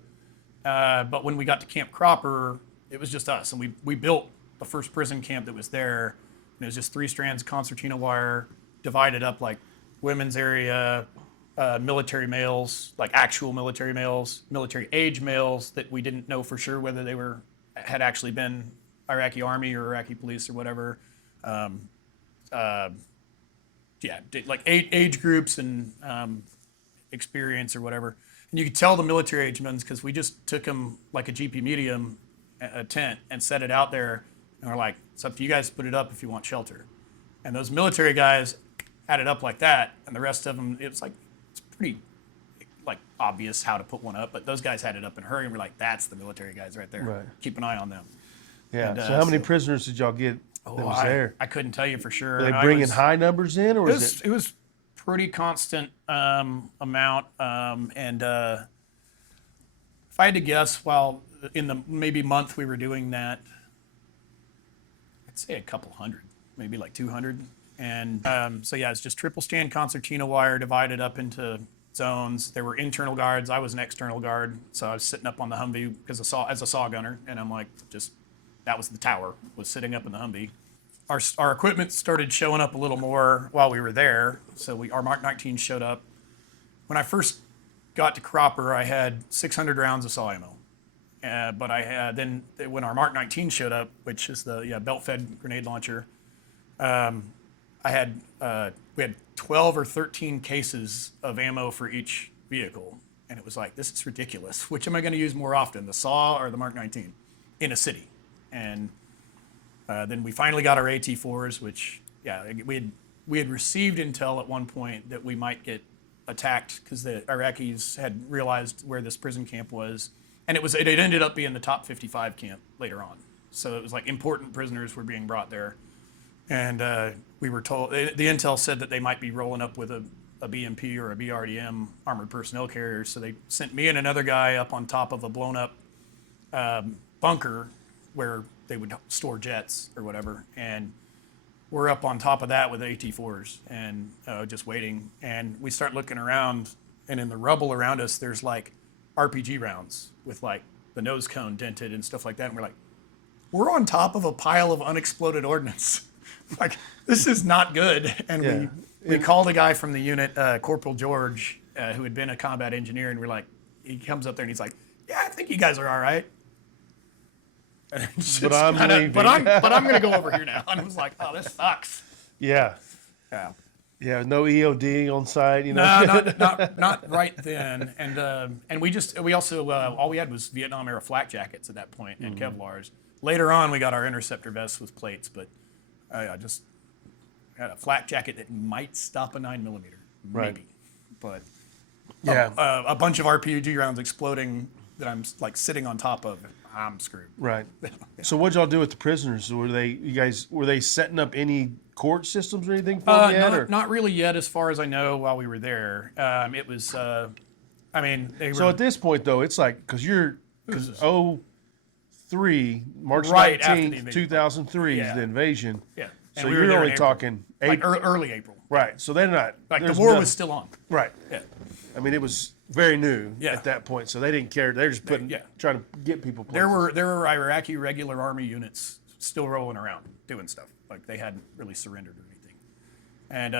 But when we got to Camp Cropper, it was just us, and we built the first prison camp that was there, and it was just 3 strands of concertina wire divided up like women's area, military males, like actual military males, military age males that we didn't know for sure whether they had actually been Iraqi army or Iraqi police or whatever. Like age groups and experience or whatever. And you could tell the military age men because we just took them like a GP medium, a tent, and set it out there. And we're like, it's up to you guys to put it up if you want shelter. And those military guys had it up like that, and the rest of them, it's pretty like obvious how to put one up, but those guys had it up in a hurry, and we're like, that's the military guys right there. Right. Keep an eye on them. Yeah. And, so how many prisoners did y'all get that was there? I couldn't tell you for sure. Were they bringing high numbers in, or was it? It was pretty constant amount, and if I had to guess, while in the maybe month we were doing that, I'd say a couple hundred, maybe like 200. And so yeah, it's just triple stand concertina wire divided up into zones. There were internal guards. I was an external guard, so I was sitting up on the Humvee as a saw gunner, and I'm like, that was the tower, was sitting up in the Humvee. Our equipment started showing up a little more while we were there. So our Mark 19 showed up. When I first got to Cropper, I had 600 rounds of saw ammo. But I had then when our Mark 19 showed up, which is the belt-fed grenade launcher. We had 12 or 13 cases of ammo for each vehicle. And it was like, this is ridiculous. Which am I going to use more often, the SAW or the Mark 19 in a city? And then we finally got our AT-4s, which, we had received intel at one point that we might get attacked because the Iraqis had realized where this prison camp was. And it ended up being the top 55 camp later on. So it was like important prisoners were being brought there. And we were told, the intel said that they might be rolling up with a BMP or a BRDM armored personnel carrier. So they sent me and another guy up on top of a blown up bunker where they would store jets or whatever. And we're up on top of that with AT-4s and just waiting. And we start looking around, and in the rubble around us, there's like RPG rounds with like the nose cone dented and stuff like that. And we're on top of a pile of unexploded ordnance. Like, this is not good. And we called a guy from the unit, Corporal George, who had been a combat engineer, and he comes up there and he's like, yeah, I think you guys are all right. But I'm leaving. But I'm going to go over here now. And I was like, oh, this sucks. Yeah. Yeah. Yeah, no EOD on site, you know. No, not right then. And we also all we had was Vietnam era flak jackets at that point and Kevlars. Later on, we got our interceptor vests with plates, but I just had a flak jacket that might stop a 9mm, Right. maybe. But Yeah. a bunch of RPG rounds exploding that I'm like sitting on top of. I'm screwed. Right. So what'd y'all do with the prisoners? Were they setting up any court systems or anything for them yet? Or? Not really yet, as far as I know. While we were there, it was. I mean, they were. So at this point, though, it's like because 03, March Right after the 19th, invasion. 2003 is Yeah. the invasion. Yeah. So And we were you're there in only April. talking like April. early April. Right. So they're not. Like the there's war no- was still on. Right. Yeah. I mean, it was very new Yeah. at that point, so they didn't care. They're just trying to get people places. There were Iraqi regular army units still rolling around doing stuff. Like they hadn't really surrendered or anything. And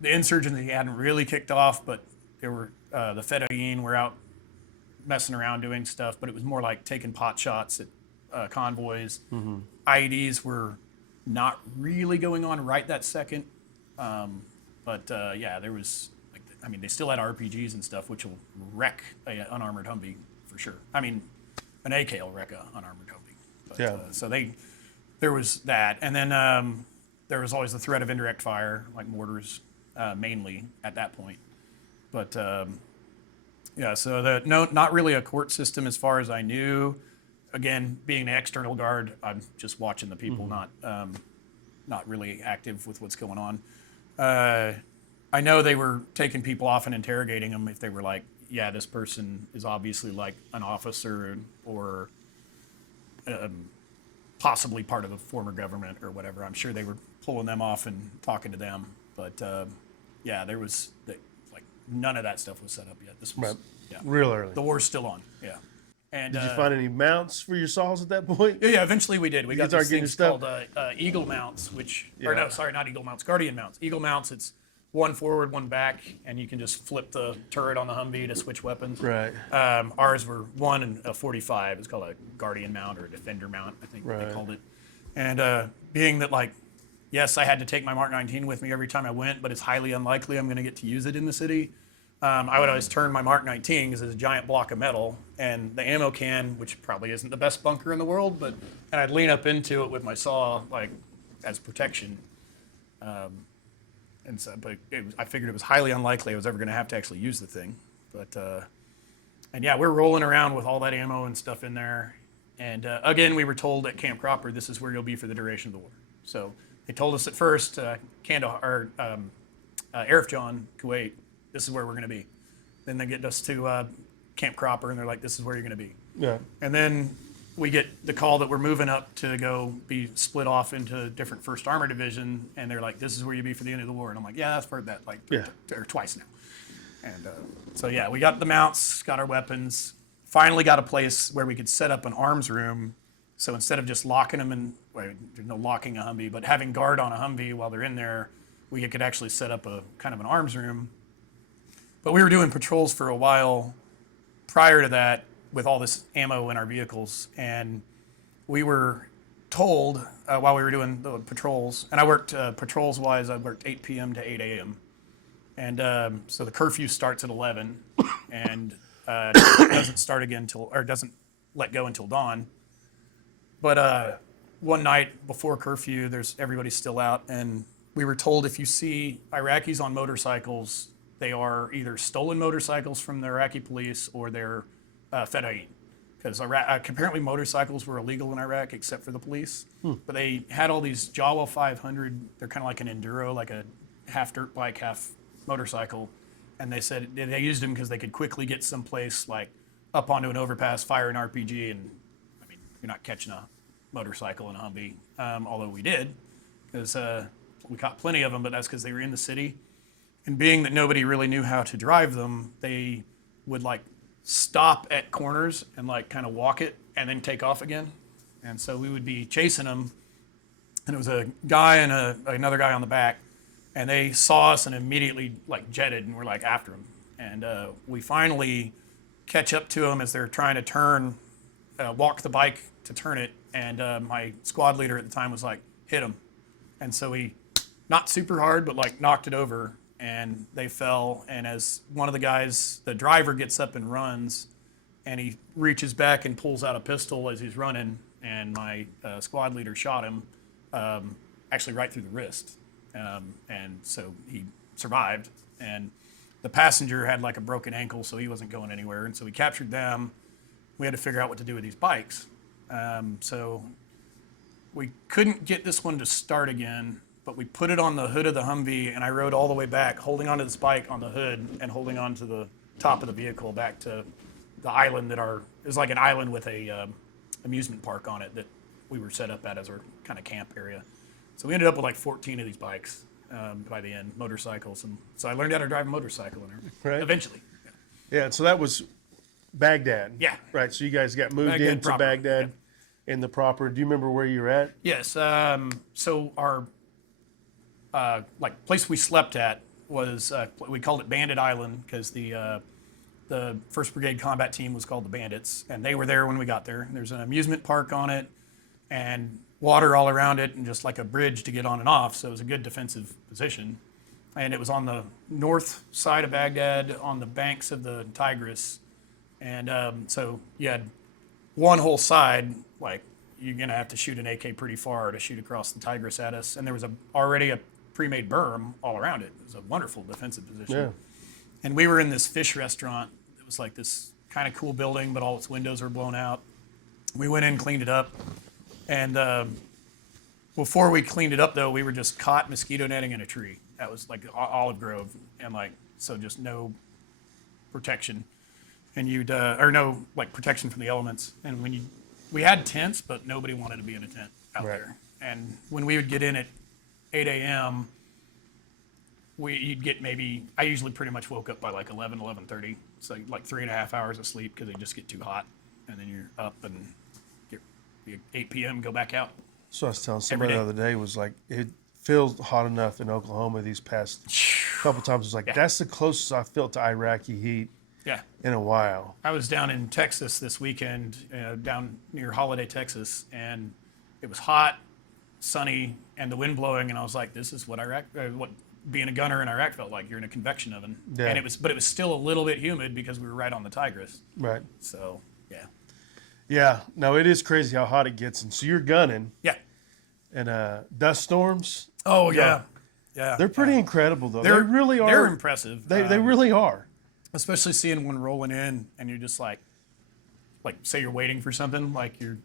the insurgency hadn't really kicked off, but there were the Fedayeen were out messing around doing stuff, but it was more like taking pot shots at convoys. IEDs were not really going on right that second. But there was, like, I mean, they still had RPGs and stuff, which will wreck an unarmored Humvee for sure. I mean, an AK will wreck an unarmored Humvee. But, Yeah. So there was that. And then there was always the threat of indirect fire, like mortars, mainly at that point. But so not really a court system as far as I knew. Again, being an external guard, I'm just watching the people, not really active with what's going on. I know they were taking people off and interrogating them if they were like, yeah, this person is obviously like an officer or possibly part of a former government or whatever. I'm sure they were pulling them off and talking to them. But there was like none of that stuff was set up yet. This was Real early. the war's still on. Yeah. And Did you find any mounts for your saws at that point? yeah, eventually we did. We got start these getting things your called Eagle mounts, Yeah. not Eagle mounts, Guardian mounts. Eagle mounts, it's one forward, one back, and you can just flip the turret on the Humvee to switch weapons. Right. Ours were 1 and a 45. It's called a Guardian mount or a Defender mount, I think they called it. And being that, like, yes, I had to take my Mark 19 with me every time I went, but it's highly unlikely I'm going to get to use it in the city. I would always turn my Mark 19 because it's a giant block of metal, and the ammo can, which probably isn't the best bunker in the world, and I'd lean up into it with my saw, like, as protection. I figured it was highly unlikely I was ever going to have to actually use the thing. We're rolling around with all that ammo and stuff in there. And again, we were told at Camp Cropper, this is where you'll be for the duration of the war. So they told us at first, Arif John, Kuwait, this is where we're going to be. Then they get us to Camp Cropper, and they're like, this is where you're going to be. Yeah. And then we get the call that we're moving up to go be split off into different 1st Armor Division, and they're like, this is where you be for the end of the war. And I'm like, yeah, I've heard that like twice now. And we got the mounts, got our weapons, finally got a place where we could set up an arms room. So instead of just locking them in, there's no locking a Humvee, but having guard on a Humvee while they're in there, we could actually set up a kind of an arms room. But we were doing patrols for a while prior to that with all this ammo in our vehicles. And we were told while we were doing the patrols, and I worked patrols-wise, I worked 8 p.m. to 8 a.m. And so the curfew starts at 11 and doesn't let go until dawn. But one night before curfew, everybody's still out, and we were told if you see Iraqis on motorcycles, they are either stolen motorcycles from the Iraqi police or they're Fedayeen. Because apparently motorcycles were illegal in Iraq except for the police. But they had all these Jawa 500. They're kind of like an enduro, like a half dirt bike, half motorcycle. And they said they used them because they could quickly get someplace like up onto an overpass, fire an RPG, and I mean, you're not catching a motorcycle in a Humvee. Although we did, because we caught plenty of them, but that's because they were in the city. And being that nobody really knew how to drive them, they would like stop at corners and like kind of walk it and then take off again. And so we would be chasing them, and it was a guy and another guy on the back, and they saw us and immediately like jetted, and we're like after them. And we finally catch up to them as they're trying to turn, walk the bike to turn it. And my squad leader at the time was like, hit him. And so we not super hard, but like knocked it over, and they fell. And as one of the guys, the driver, gets up and runs, and he reaches back and pulls out a pistol as he's running, and my squad leader shot him, actually right through the wrist, and so he survived. And the passenger had like a broken ankle, so he wasn't going anywhere, and so we captured them. We had to figure out what to do with these bikes. So we couldn't get this one to start again, but we put it on the hood of the Humvee, and I rode all the way back, holding onto this bike on the hood and holding onto the top of the vehicle back to the island it was like an island with a amusement park on it that we were set up at as our kind of camp area. So we ended up with like 14 of these bikes by the end, motorcycles, and so I learned how to drive a motorcycle in there eventually. Yeah, so that was Baghdad. Yeah. Right, so you guys got moved Baghdad into proper. Baghdad in the proper. Do you remember where you were at? Yes. So our like place we slept at was we called it Bandit Island because the 1st Brigade Combat Team was called the Bandits, and they were there when we got there. There's an amusement park on it, and water all around it, and just like a bridge to get on and off. So it was a good defensive position, and it was on the north side of Baghdad, on the banks of the Tigris, and so you had one whole side like you're gonna have to shoot an AK pretty far to shoot across the Tigris at us, and there was already a pre-made berm all around it. It was a wonderful defensive position. Yeah. And we were in this fish restaurant. It was like this kind of cool building, but all its windows were blown out. We went in, cleaned it up, and before we cleaned it up, though, we were just caught mosquito netting in a tree. That was like olive grove, and like so just no protection, and or no like protection from the elements. And we had tents, but nobody wanted to be in a tent out there. And when we would get in at 8 a.m., you'd get maybe, I usually pretty much woke up by like 11:30. So like 3.5 hours of sleep because they just get too hot. And then you're up and get 8 p.m., go back out. So I was telling somebody the other day, was like, it feels hot enough in Oklahoma these past couple times. It's like, that's the closest I felt to Iraqi heat in a while. I was down in Texas this weekend, down near Holiday, Texas, and it was hot, sunny, and the wind blowing, and I was like, this is what what being a gunner in Iraq felt like. You're in a convection oven. Yeah. And it was still a little bit humid because we were right on the Tigris. Right. So, yeah. Yeah. No, it is crazy how hot it gets. And so you're gunning. Yeah. And dust storms. Oh, yeah. Yeah. They're pretty incredible, though. They really are. They're impressive. They really are. Especially seeing one rolling in and you're just like say you're waiting for something, like you're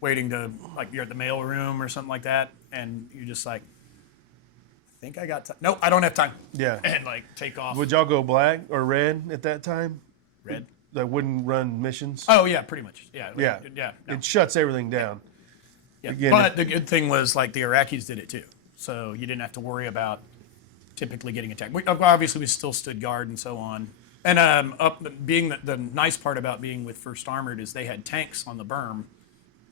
waiting to, like you're at the mail room or something like that, and you're just like, I think I got time. Nope, I don't have time. Yeah. And like take off. Would y'all go black or red at that time? Red? That wouldn't run missions? Oh, yeah, pretty much. Yeah. Yeah. Yeah. No. It shuts everything down. Yeah. Again, But the good thing was like the Iraqis did it too. So you didn't have to worry about typically getting attacked. Obviously, we still stood guard and so on. And being the nice part about being with 1st Armored is they had tanks on the berm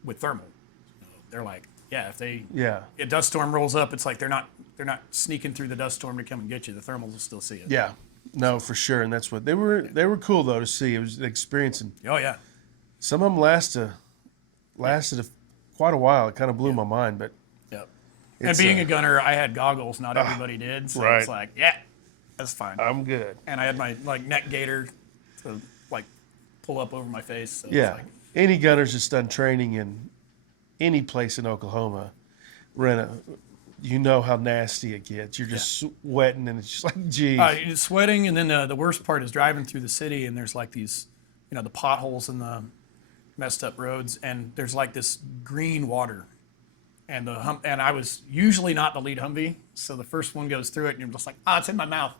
with thermal. They're like, if a dust storm rolls up, it's like they're not sneaking through the dust storm to come and get you. The thermals will still see it. Yeah, no, for sure, and that's what they were cool though to see. It was an experience, and oh yeah, some of them lasted quite a while. It kind of blew my mind, but yep. And being a gunner, I had goggles. Not everybody did, so it's like that's fine. I'm good. And I had my like neck gaiter to like pull up over my face. So yeah, it's like, any gunner's just done training in any place in Oklahoma, you know how nasty it gets. You're just sweating, and it's just like, geez. You're sweating, and then the worst part is driving through the city, and there's like these, the potholes in the messed up roads, and there's like this green water. And and I was usually not the lead Humvee, so the first one goes through it, and you're just like, it's in my mouth.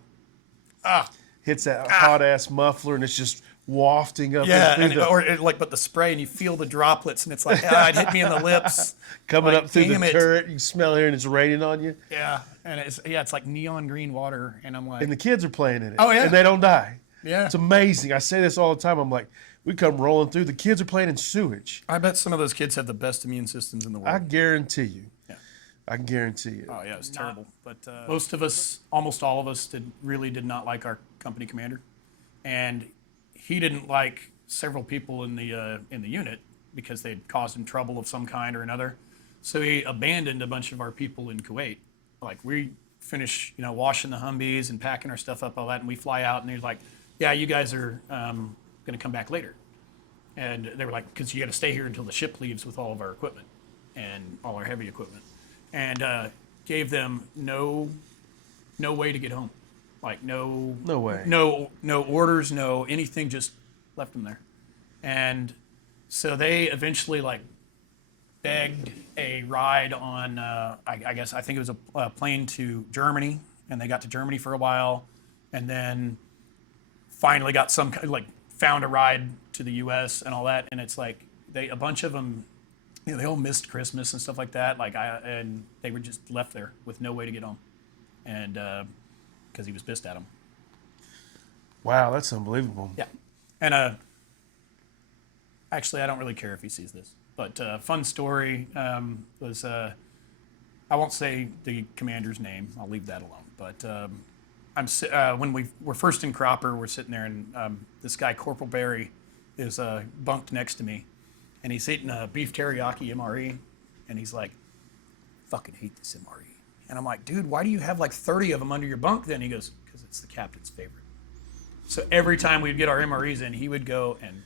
Hits that hot-ass muffler, and it's just wafting up. But the spray, and you feel the droplets, and it's like, it hit me in the lips. Coming up through the turret, you smell it, and it's raining on you. Yeah, and it's like neon green water, and I'm like. And the kids are playing in it. Oh, yeah. And they don't die. Yeah. It's amazing. I say this all the time. I'm like, we come rolling through. The kids are playing in sewage. I bet some of those kids have the best immune systems in the world. I guarantee you. Yeah. I guarantee you. Oh, yeah, it was terrible. But most of us, almost all of us, really did not like our company commander. And he didn't like several people in the unit because they'd caused him trouble of some kind or another. So he abandoned a bunch of our people in Kuwait like we finish, washing the Humvees and packing our stuff up, all that, and we fly out, and he's like, yeah, you guys are going to come back later. And they were like, because you got to stay here until the ship leaves with all of our equipment and all our heavy equipment. And gave them no way to get home. Like no way. No orders, no anything, just left them there. And so they eventually like begged a ride on, I think it was a plane to Germany, and they got to Germany for a while, and then finally got found a ride to the U.S. and all that. And it's like a bunch of them, they all missed Christmas and stuff like that. And they were just left there with no way to get home, and because he was pissed at them. Wow, that's unbelievable. Yeah, and actually, I don't really care if he sees this. But fun story was, I won't say the commander's name. I'll leave that alone. But when we were first in Cropper, we're sitting there, and this guy, Corporal Barry, is bunked next to me. And he's eating a beef teriyaki MRE. And he's like, fucking hate this MRE. And I'm like, dude, why do you have like 30 of them under your bunk then? He goes, because it's the captain's favorite. So every time we'd get our MREs in, he would go and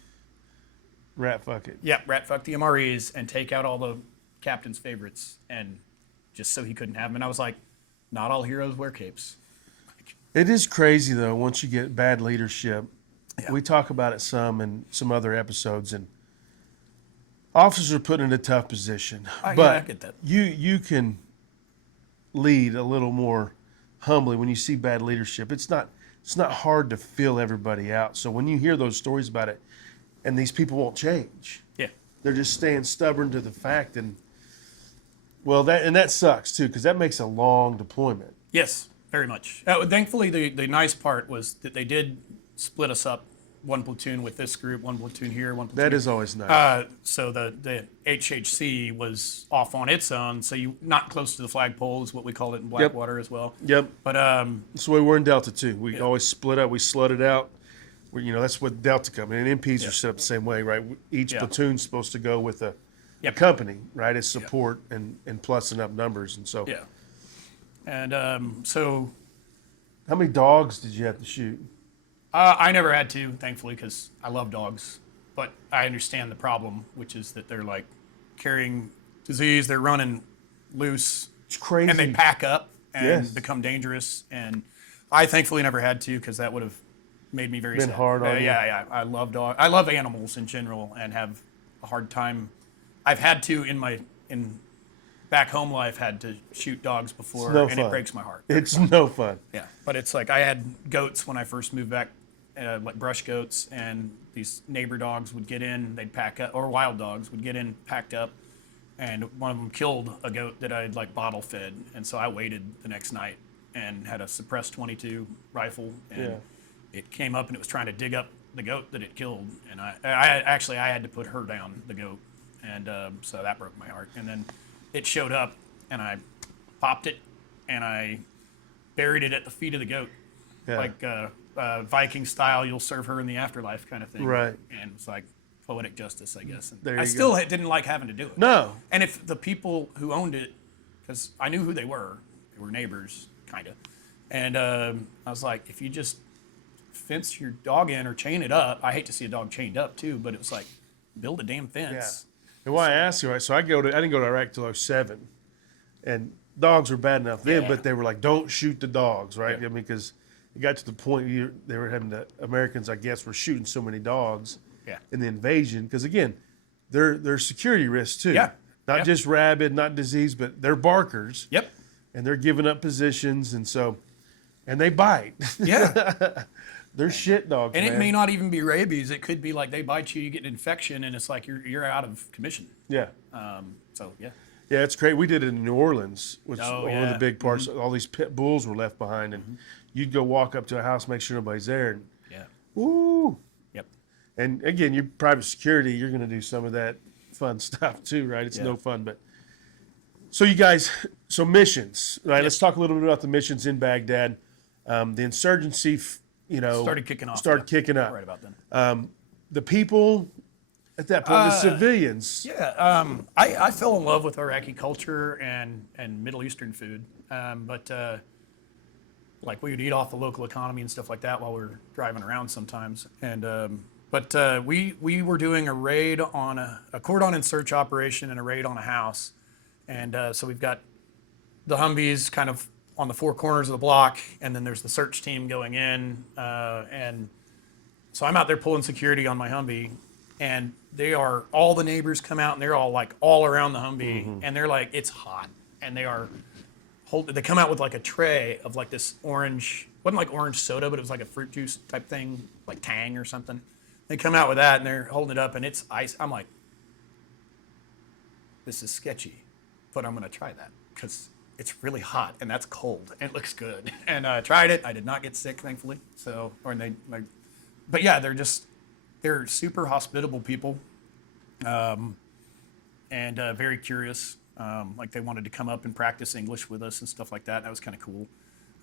rat fuck it. Yeah, rat fuck the MREs and take out all the captain's favorites, and just so he couldn't have them. And I was like, not all heroes wear capes. It is crazy though once you get bad leadership. Yeah. We talk about it some in some other episodes, and officers are put in a tough position. But I get that. You can lead a little more humbly when you see bad leadership. It's not hard to fill everybody out. So when you hear those stories about it, and these people won't change. Yeah. They're just staying stubborn to the fact, and that sucks too, because that makes a long deployment. Yes, very much. Thankfully, the nice part was that they did split us up, one platoon with this group, one platoon here, one platoon That here. is always nice. So the HHC was off on its own, so you not close to the flagpole is what we called it in Blackwater as well. Yep. But That's the way we're in Delta too. We always split up. We slutted out. That's what Delta come in. And MPs are set up the same way, right? Each platoon's supposed to go with a company, right, as support and plussing up numbers. And so, yeah. And so, how many dogs did you have to shoot? I never had to, thankfully, because I love dogs. But I understand the problem, which is that they're like carrying disease. They're running loose. It's crazy. And they pack up and become dangerous. And I thankfully never had to, because that would have made me very sad. Hard on you. Yeah. I love dogs. I love animals in general, and have a hard time. I've had to in back home life had to shoot dogs before, and it breaks my heart. It's no fun. Yeah, but it's like I had goats when I first moved back, like brush goats, and these neighbor dogs would get in, they'd pack up, or wild dogs would get in, packed up, and one of them killed a goat that I had like bottle fed, and so I waited the next night and had a suppressed .22 rifle, and it came up and it was trying to dig up the goat that it killed, and I had to put her down, the goat, and so that broke my heart. And then it showed up, and I popped it, and I buried it at the feet of the goat, like Viking style. You'll serve her in the afterlife kind of thing, right? And it's like poetic justice, I guess. And there I still didn't like having to do it. No. And if the people who owned it, because I knew who they were neighbors, kind of, and I was like, if you just fence your dog in or chain it up. I hate to see a dog chained up too, but it was like, build a damn fence. Yeah. And why I asked you, right? So I didn't go to Iraq till I was 7, and dogs were bad enough then, but they were like, don't shoot the dogs, right? I mean, because it got to the point they were having the Americans, I guess, were shooting so many dogs in the invasion, because again, they're security risks too. Yeah. Not just rabid, not disease, but they're barkers. Yep. And they're giving up positions, and they bite. Yeah. They're shit dogs, and man. it may not even be rabies. It could be like they bite you, you get an infection, and it's like you're out of commission. Yeah. So, yeah. Yeah, it's great. We did it in New Orleans, which one of the big parts. Mm-hmm. All these pit bulls were left behind, and you'd go walk up to a house, make sure nobody's there, and woo. Yep. And again, you're private security. You're going to do some of that fun stuff too, right? It's no fun, but so you guys, missions, right? Yep. Let's talk a little bit about the missions in Baghdad. The insurgency, started kicking off. Kicking up. Right about then. The people, at that point? The civilians. Yeah, I fell in love with Iraqi culture and Middle Eastern food, but like we would eat off the local economy and stuff like that while we were driving around sometimes. And but we were doing a raid on a cordon and search operation and a raid on a house, and so we've got the Humvees kind of on the four corners of the block, and then there's the search team going in, and so I'm out there pulling security on my Humvee, and all the neighbors come out and they're all like all around the Humvee, and they're like, it's hot, and they come out with like a tray of like this orange, wasn't like orange soda, but it was like a fruit juice type thing, like Tang or something. They come out with that and they're holding it up and it's ice. I'm like, this is sketchy, but I'm gonna try that because it's really hot and that's cold and it looks good. And I tried it. I did not get sick, thankfully. But yeah, they're super hospitable people, and very curious. Like they wanted to come up and practice English with us and stuff like that. That was kind of cool.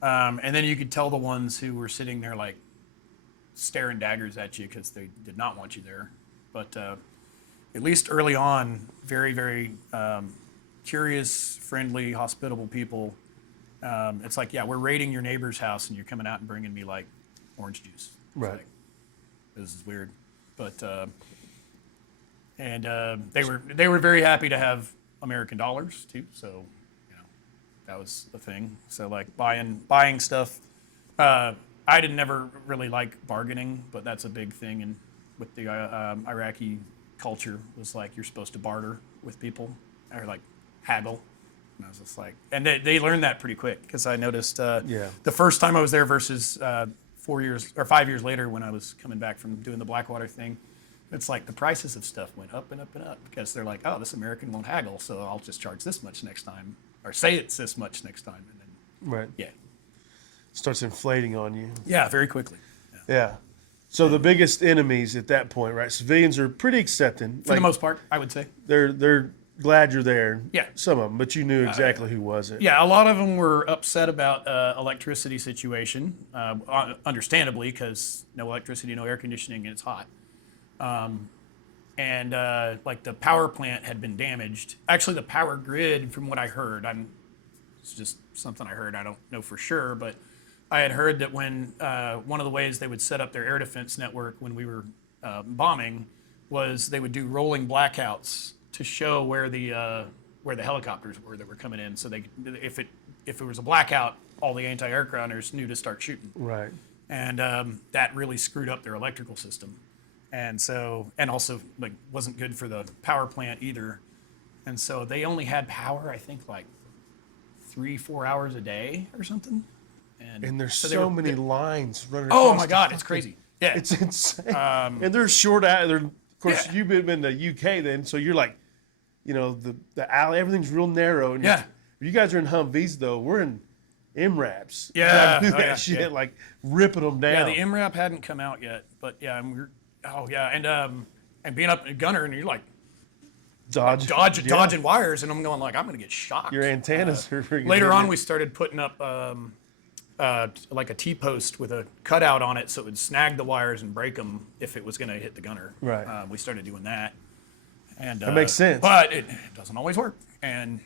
And then you could tell the ones who were sitting there like staring daggers at you because they did not want you there. But at least early on, very, very curious, friendly, hospitable people. It's like, yeah, we're raiding your neighbor's house and you're coming out and bringing me like orange juice. Right. Like, this is weird. But they were very happy to have American dollars too. So, you know, that was the thing. So like buying stuff. I didn't never really like bargaining, but that's a big thing. And with the Iraqi culture was like, you're supposed to barter with people or like haggle. And I was just like, and they learned that pretty quick because I noticed the first time I was there versus 4 years or 5 years later when I was coming back from doing the Blackwater thing, it's like the prices of stuff went up and up and up because they're like, oh, this American won't haggle, so I'll just charge this much next time or say it's this much next time. And then, Right. Yeah. Starts inflating on you. Yeah, very quickly. Yeah. So the biggest enemies at that point, right? Civilians are pretty accepting. For the most part, I would say. They're glad you're there. Yeah. Some of them, but you knew exactly who was it. Yeah, a lot of them were upset about electricity situation, understandably, because no electricity, no air conditioning, and it's hot. And like the power plant had been damaged. Actually, the power grid, from what I heard, it's just something I heard. I don't know for sure, but I had heard that when one of the ways they would set up their air defense network when we were bombing was they would do rolling blackouts to show where the helicopters were that were coming in. So if it was a blackout, all the anti-aircrafters knew to start shooting. Right. And that really screwed up their electrical system. And also like wasn't good for the power plant either. And so they only had power, I think, like 3-4 hours a day or something. And there's so many lines running. Oh across my God, it's crazy. Yeah, it's insane. And they're short out. Of course, you've been in the UK then, so you're like, you know, the alley, everything's real narrow. And you guys are in Humvees though. We're in MRAPs. Yeah, do that shit like ripping them down. Yeah, the MRAP hadn't come out yet, but yeah, and being up a gunner and you're like dodging wires, and I'm going like I'm gonna get shocked. Your antennas are later on. We started putting up like a T-post with a cutout on it so it would snag the wires and break them if it was gonna hit the gunner. Right. We started doing that, and that makes sense. But it doesn't always work. And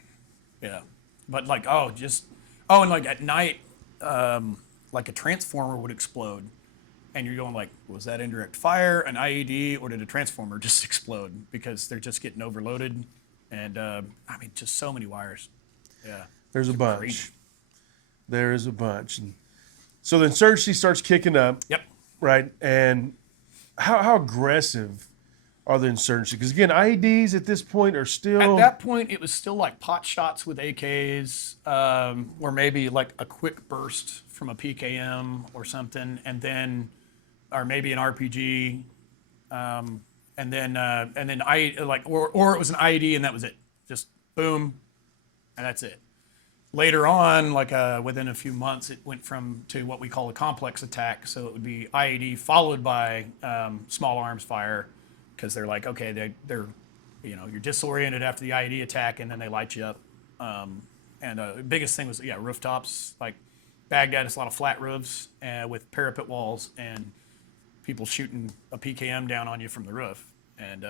but like and like at night, like a transformer would explode. And you're going like, was that indirect fire, an IED, or did a transformer just explode? Because they're just getting overloaded. And, just so many wires. Yeah. There's a bunch. Crazy. There is a bunch. And so the insurgency starts kicking up. Yep. Right? And how aggressive are the insurgency? Because, again, IEDs at this point are still... At that point, it was still like pot shots with AKs, or maybe like a quick burst from a PKM or something, and then... or maybe an RPG, and then or it was an IED and that was it, just boom, and that's it. Later on, like within a few months, it went to what we call a complex attack. So it would be IED followed by small arms fire, because they're like, okay, they're you're disoriented after the IED attack, and then they light you up. And the biggest thing was rooftops. Like Baghdad has a lot of flat roofs with parapet walls and people shooting a PKM down on you from the roof. And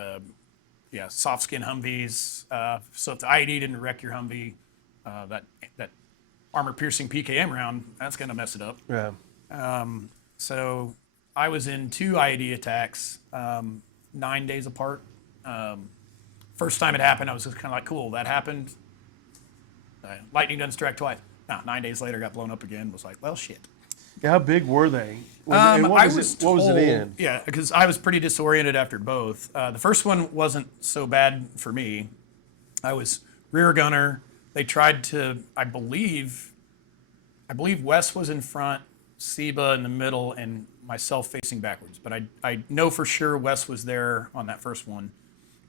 yeah, soft skin Humvees. So if the IED didn't wreck your Humvee, that armor piercing PKM round, that's gonna mess it up. Yeah. So I was in 2 IED attacks, 9 days apart. First time it happened, I was just kind of like, cool, that happened. Lightning doesn't strike twice. No, 9 days later, got blown up again. Was like, well, shit. How big were they? I what was was it in? Yeah, because I was pretty disoriented after both. The first one wasn't so bad for me. I was rear gunner. They tried to, I believe Wes was in front, Seba in the middle, and myself facing backwards. But I know for sure Wes was there on that first one.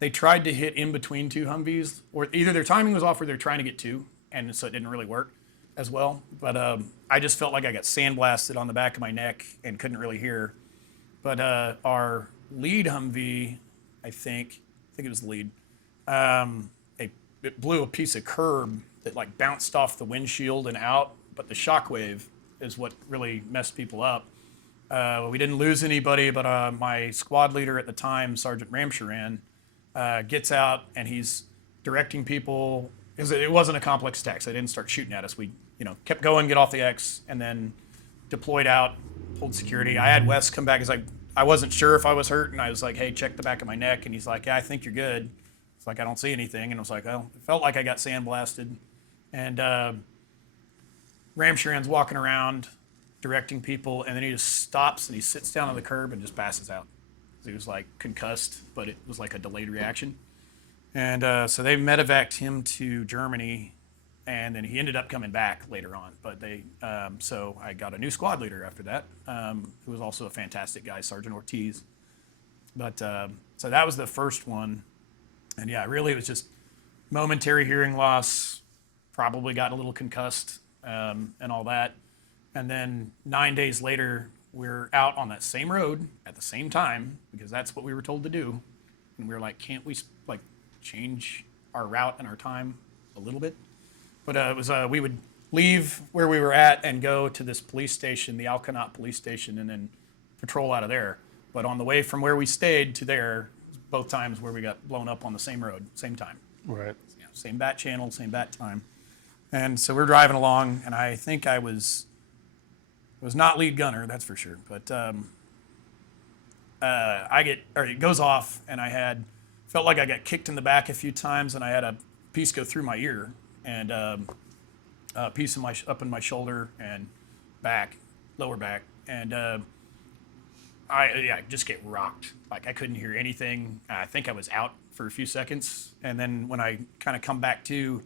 They tried to hit in between 2 Humvees, or either their timing was off or they're trying to get 2, and so it didn't really work as well. But I just felt like I got sandblasted on the back of my neck and couldn't really hear. But our lead Humvee, I think it was the lead, it blew a piece of curb that like bounced off the windshield and out, but the shockwave is what really messed people up. We didn't lose anybody, but my squad leader at the time, Sergeant Ramsharan, gets out and he's directing people. It wasn't a complex attack, so they didn't start shooting at us. We, kept going, get off the X, and then deployed out, pulled security. I had Wes come back. He's like, I wasn't sure if I was hurt, and I was like, hey, check the back of my neck. And he's like, yeah, I think you're good. It's like, I don't see anything. And I was like, well, it felt like I got sandblasted. And Ramsharan's walking around, directing people, and then he just stops and he sits down on the curb and just passes out. He was like concussed, but it was like a delayed reaction. And so they medevaced him to Germany, and then he ended up coming back later on. But so I got a new squad leader after that, who was also a fantastic guy, Sergeant Ortiz. But so that was the first one. And yeah, really it was just momentary hearing loss, probably got a little concussed and all that. And then 9 days later, we're out on that same road at the same time because that's what we were told to do. And we were like, can't we like change our route and our time a little bit? But it was we would leave where we were at and go to this police station, the Alkanat police station, and then patrol out of there. But on the way from where we stayed to there, both times where we got blown up on the same road, same time. Right. Same bat channel, same bat time. And so we're driving along, and I think I was not lead gunner, that's for sure. But it goes off, and felt like I got kicked in the back a few times, and I had a piece go through my ear, and a piece up in my shoulder and back, lower back, and I just get rocked. Like I couldn't hear anything. I think I was out for a few seconds, and then when I kind of come back to,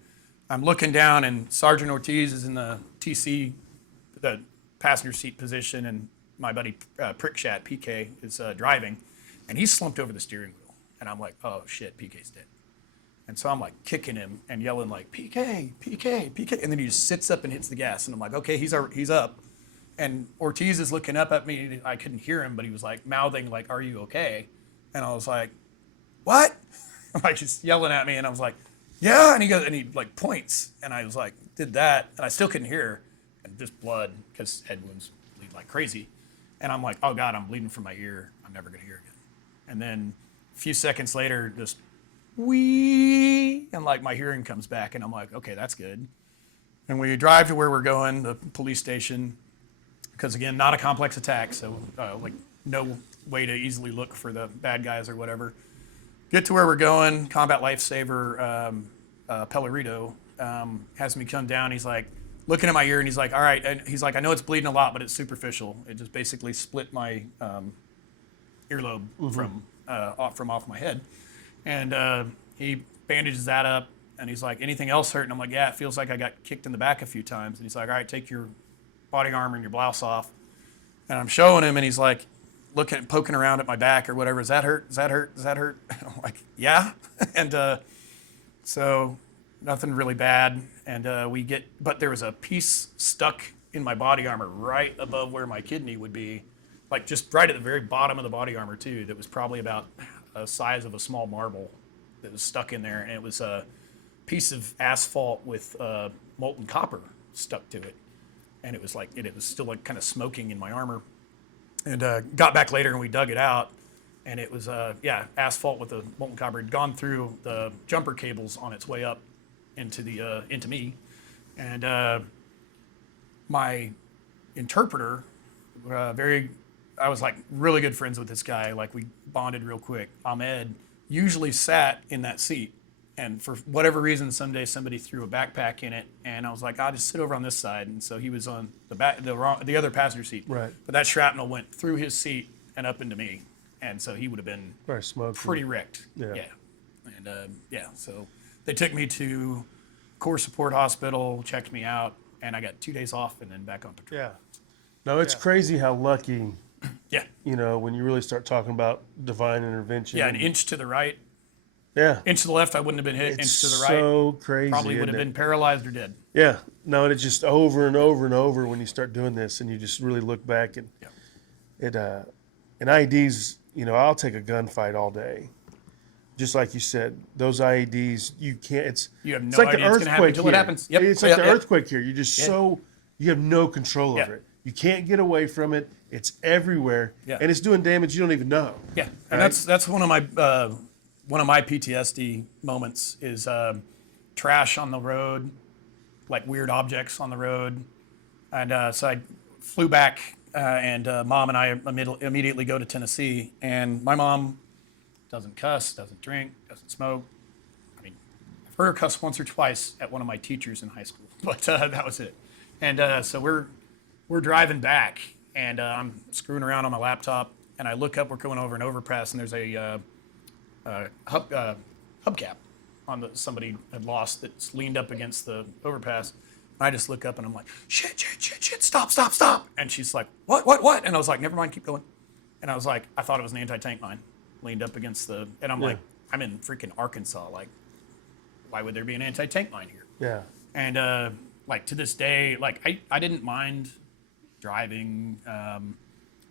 I'm looking down, and Sergeant Ortiz is in the TC, the passenger seat position, and my buddy Prickshat, PK, is driving, and he's slumped over the steering wheel. And I'm like, oh shit, PK's dead. And so I'm like kicking him and yelling like, PK, PK, PK. And then he just sits up and hits the gas. And I'm like, okay, he's up. And Ortiz is looking up at me. I couldn't hear him, but he was like mouthing like, are you okay? And I was like, what? Like just yelling at me. And I was like, yeah. And he goes, and he like points. And I was like, did that. And I still couldn't hear. And just blood, because head wounds bleed like crazy. And I'm like, oh God, I'm bleeding from my ear. I'm never going to hear again. And then a few seconds later, just wee, and like my hearing comes back. And I'm like, okay, that's good. And we drive to where we're going, the police station, because again, not a complex attack. So like no way to easily look for the bad guys or whatever. Get to where we're going. Combat lifesaver Pellerito has me come down. He's like looking at my ear, and he's like, all right. And he's like, I know it's bleeding a lot, but it's superficial. It just basically split my earlobe from off my head. And he bandages that up, and he's like, anything else hurt? And I'm like, yeah, it feels like I got kicked in the back a few times. And he's like, all right, take your body armor and your blouse off. And I'm showing him, and he's like, poking around at my back or whatever. Does that hurt? Does that hurt? Does that hurt? I'm like, yeah. And so nothing really bad. And but there was a piece stuck in my body armor right above where my kidney would be, like just right at the very bottom of the body armor too. That was probably about the size of a small marble that was stuck in there. And it was a piece of asphalt with molten copper stuck to it. And it was like, it was still like kind of smoking in my armor. And got back later and we dug it out. and it was asphalt with a molten copper. It had gone through the jumper cables on its way up into me, and my interpreter, I was like really good friends with this guy. Like we bonded real quick. Ahmed usually sat in that seat, and for whatever reason, someday somebody threw a backpack in it, and I was like, I'll just sit over on this side. And so he was on the other passenger seat. Right. But that shrapnel went through his seat and up into me, and so he would have been pretty wrecked. Yeah. And so they took me to Core Support Hospital, checked me out, and I got 2 days off and then back on patrol. Yeah. No, it's crazy how lucky. Yeah. When you really start talking about divine intervention. Yeah, an inch to the right. Yeah. Inch to the left, I wouldn't have been hit. Inch to the right. So crazy. Probably would have been paralyzed or dead. Yeah. No, and it's just over and over and over when you start doing this, and you just really look back and and IEDs. I'll take a gunfight all day. Just like you said, those IEDs, you can't. You have no it's like idea the it's going to happen earthquake until it happens. Yep. It's like the earthquake here. You're just you have no control Yeah. over it. You can't get away from it. It's everywhere, and it's doing damage you don't even know. Yeah, and that's one of my PTSD moments is trash on the road, like weird objects on the road, and so I flew back, and Mom and I immediately go to Tennessee, and my mom doesn't cuss, doesn't drink, doesn't smoke. I mean, I've heard her cuss once or twice at one of my teachers in high school, but that was it. And so we're driving back, and I'm screwing around on my laptop, and I look up. We're going over an overpass, and there's a hubcap on somebody had lost that's leaned up against the overpass. I just look up, and I'm like, shit, stop. And she's like, what? And I was like, never mind, keep going. And I was like, I thought it was an anti-tank mine leaned up against and I'm like, I'm in freaking Arkansas. Like, why would there be an anti-tank mine here? Yeah. And like to this day, like I didn't mind driving,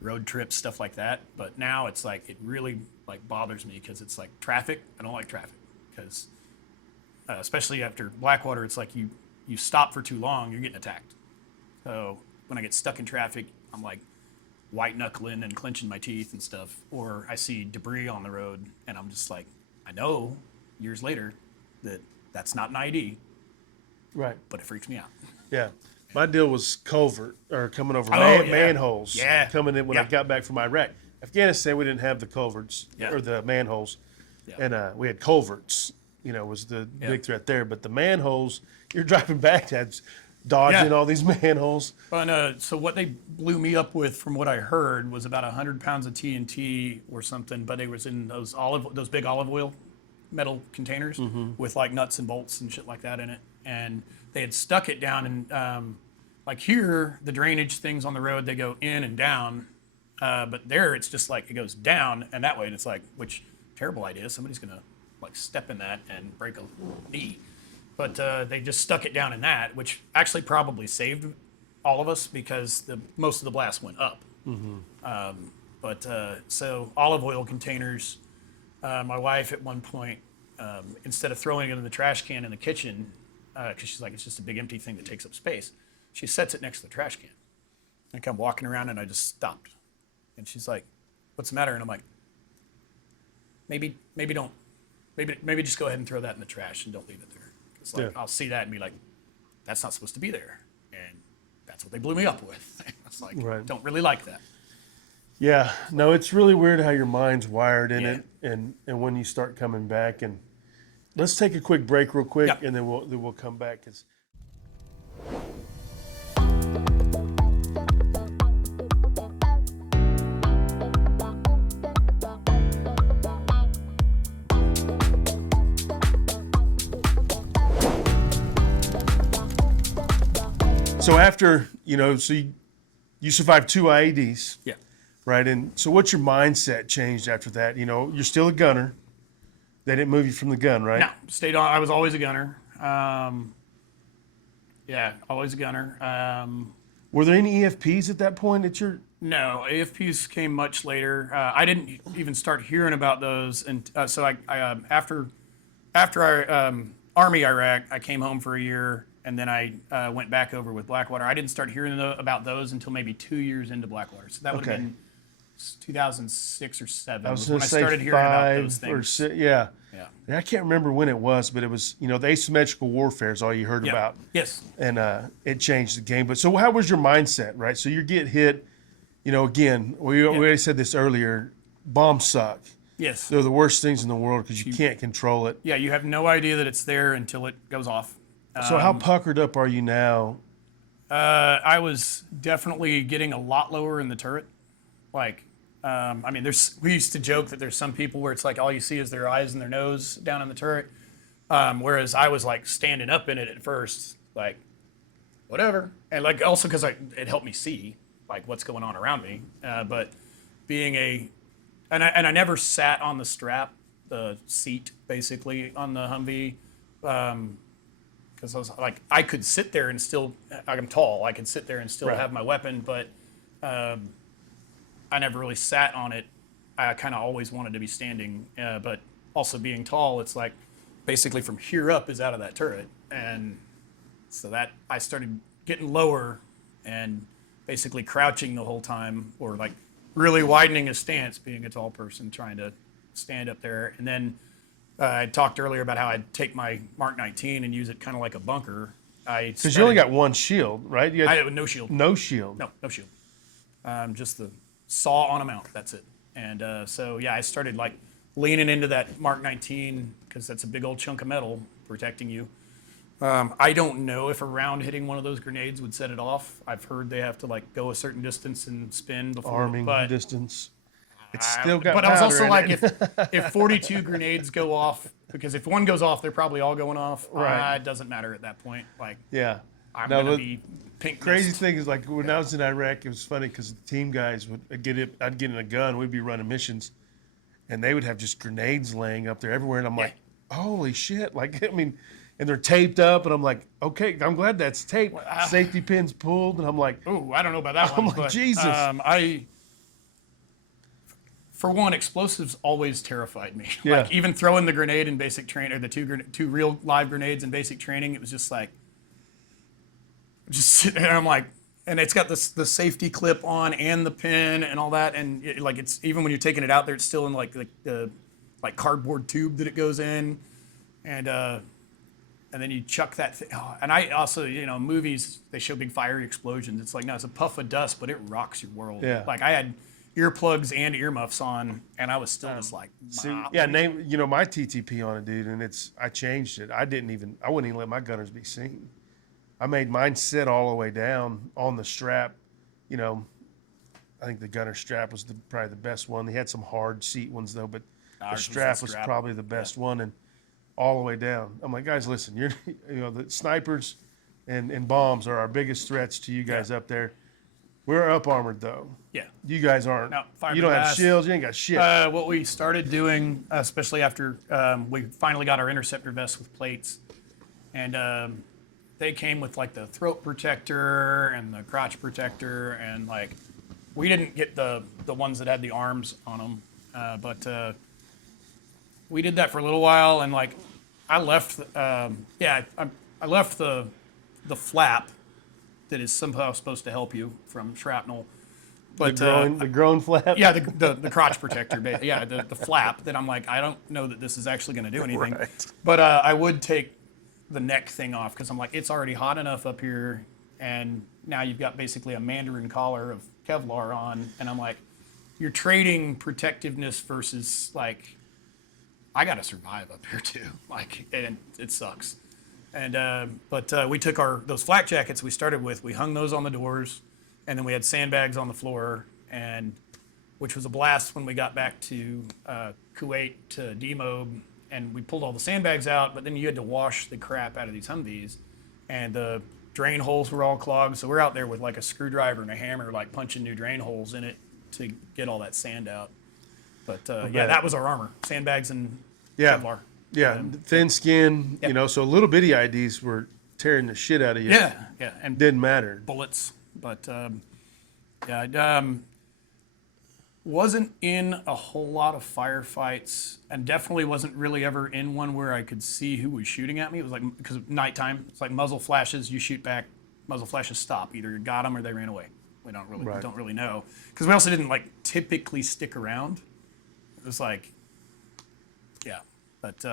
road trips, stuff like that. But now it's like, it really like bothers me because it's like traffic. I don't like traffic because especially after Blackwater, it's like you stop for too long, you're getting attacked. So when I get stuck in traffic, I'm like white knuckling and clenching my teeth and stuff. Or I see debris on the road and I'm just like, I know years later that that's not an ID. Right. But it freaks me out. Yeah. My deal was culvert or coming over manholes. Yeah. Coming in when I got back from Iraq. Afghanistan, we didn't have the culverts or the manholes. Yeah. And we had culverts, was the big threat there. But the manholes, you're driving back, that's dodging all these manholes. And so what they blew me up with, from what I heard, was about 100 pounds of TNT or something. But it was in those big olive oil metal containers with like nuts and bolts and shit like that in it. And they had stuck it down, and like here, the drainage things on the road, they go in and down, but there it's just like it goes down and that way, and it's like, which terrible idea. Somebody's gonna like step in that and break a knee. But they just stuck it down in that, which actually probably saved all of us because most of the blast went up. So olive oil containers. My wife at one point, instead of throwing it in the trash can in the kitchen, because she's like, it's just a big empty thing that takes up space, she sets it next to the trash can. I come walking around and I just stopped. And she's like, what's the matter? And I'm like, maybe just go ahead and throw that in the trash and don't leave it there. It's like, I'll see that and be like, that's not supposed to be there. And that's what they blew me up with. It's like, don't really like that. Yeah, no, it's really weird how your mind's wired in it, and when you start coming back. And let's take a quick break real quick, and then we'll come back. So after, you survived 2 IEDs. Yeah. Right. And so what's your mindset changed after that? You're still a gunner. They didn't move you from the gun, right? No, stayed on. I was always a gunner. Always a gunner. Were there any EFPs at that point No, AFPs came much later. I didn't even start hearing about those. And so after our Army Iraq, I came home for a year, and then I went back over with Blackwater. I didn't start hearing about those until maybe 2 years into Blackwater. So that would have been 2006 or 7 I was was going when to I say started hearing about 5 those or things. 6. Yeah. Yeah. And I can't remember when it was, but it was, the asymmetrical warfare is all you heard Yeah. about. Yes. And it changed the game. But so how was your mindset, right? So you get hit, again, we already said this earlier, bombs suck. Yes. They're the worst things in the world because you can't control it. Yeah, you have no idea that it's there until it goes off. So how puckered up are you now? I was definitely getting a lot lower in the turret. We used to joke that there's some people where it's like all you see is their eyes and their nose down in the turret. Whereas I was like standing up in it at first, like whatever. And like also because it helped me see like what's going on around me. But being and I never sat on the strap, the seat basically on the Humvee. Because I was like, I could sit there and still, I'm tall, I could sit there and still have my weapon, but I never really sat on it. I kind of always wanted to be standing, but also being tall, it's like basically from here up is out of that turret. And so that I started getting lower and basically crouching the whole time, or like really widening a stance, being a tall person trying to stand up there. And then I talked earlier about how I'd take my Mark 19 and use it kind of like a bunker. Because you only got one shield, right? I had no shield. No shield. No shield. Just the saw on a mount. That's it. And so I started like leaning into that Mark 19 because that's a big old chunk of metal protecting you. I don't know if a round hitting one of those grenades would set it off. I've heard they have to like go a certain distance and spin before. Arming distance. It's still got But I was also like, it. if 42 grenades go off, because if one goes off, they're probably all going off. Right. It doesn't matter at that point. Like, yeah. I'm going to be pink. Crazy thing is, like, when I was in Iraq, it was funny because the team guys I'd get in a gun, we'd be running missions, and they would have just grenades laying up there everywhere. And I'm like, holy shit. Like, I mean, and they're taped up, and I'm like, okay, I'm glad that's taped. Safety pins pulled, and I'm like, oh, I don't know about that one. I'm like, Jesus. For one, explosives always terrified me. Yeah. Like even throwing the grenade in basic training, or the two real live grenades in basic training, it was just like, and I'm like, and it's got the safety clip on and the pin and all that, and it's even when you're taking it out there, it's still in like the cardboard tube that it goes in, and then you chuck that thing. Oh, and I also, movies, they show big fiery explosions. It's like, no, it's a puff of dust, but it rocks your world. Yeah. Like I had earplugs and earmuffs on, and I was still just like, my TTP on it, dude, and I changed it. I wouldn't even let my gunners be seen. I made mine sit all the way down on the strap. I think the gunner strap was probably the best one. They had some hard seat ones though, but the strap was probably the best one, and all the way down. I'm like, guys, listen, the snipers and bombs are our biggest threats to you guys up there. We're up armored though. Yeah. You guys aren't. No, you don't have shields. You ain't got shit. What we started doing, especially after we finally got our interceptor vests with plates, and they came with like the throat protector and the crotch protector, and like we didn't get the ones that had the arms on them, but we did that for a little while, and like I left. I left the flap that is somehow supposed to help you from shrapnel. But the groin flap? Yeah, the crotch protector. Yeah, the flap that I'm like, I don't know that this is actually going to do anything. Right. But I would take the neck thing off because I'm like, it's already hot enough up here, and now you've got basically a Mandarin collar of Kevlar on, and I'm like, you're trading protectiveness versus like, I got to survive up here too. Like, and it sucks. And but we took those flak jackets we started with, we hung those on the doors, and then we had sandbags on the floor, and which was a blast when we got back to Kuwait to demob, and we pulled all the sandbags out, but then you had to wash the crap out of these Humvees, and the drain holes were all clogged, so we're out there with like a screwdriver and a hammer, like punching new drain holes in it to get all that sand out. But that was our armor, sandbags and Kevlar. Yeah, thin skin, so little bitty IDs were tearing the shit out of you. Yeah, and didn't matter. Bullets, but wasn't in a whole lot of firefights, and definitely wasn't really ever in one where I could see who was shooting at me. It was like, because of nighttime, it's like muzzle flashes, you shoot back, muzzle flashes stop. Either you got them or they ran away. We don't really Right. don't really know, because we also didn't like typically stick around. It was like, yeah, but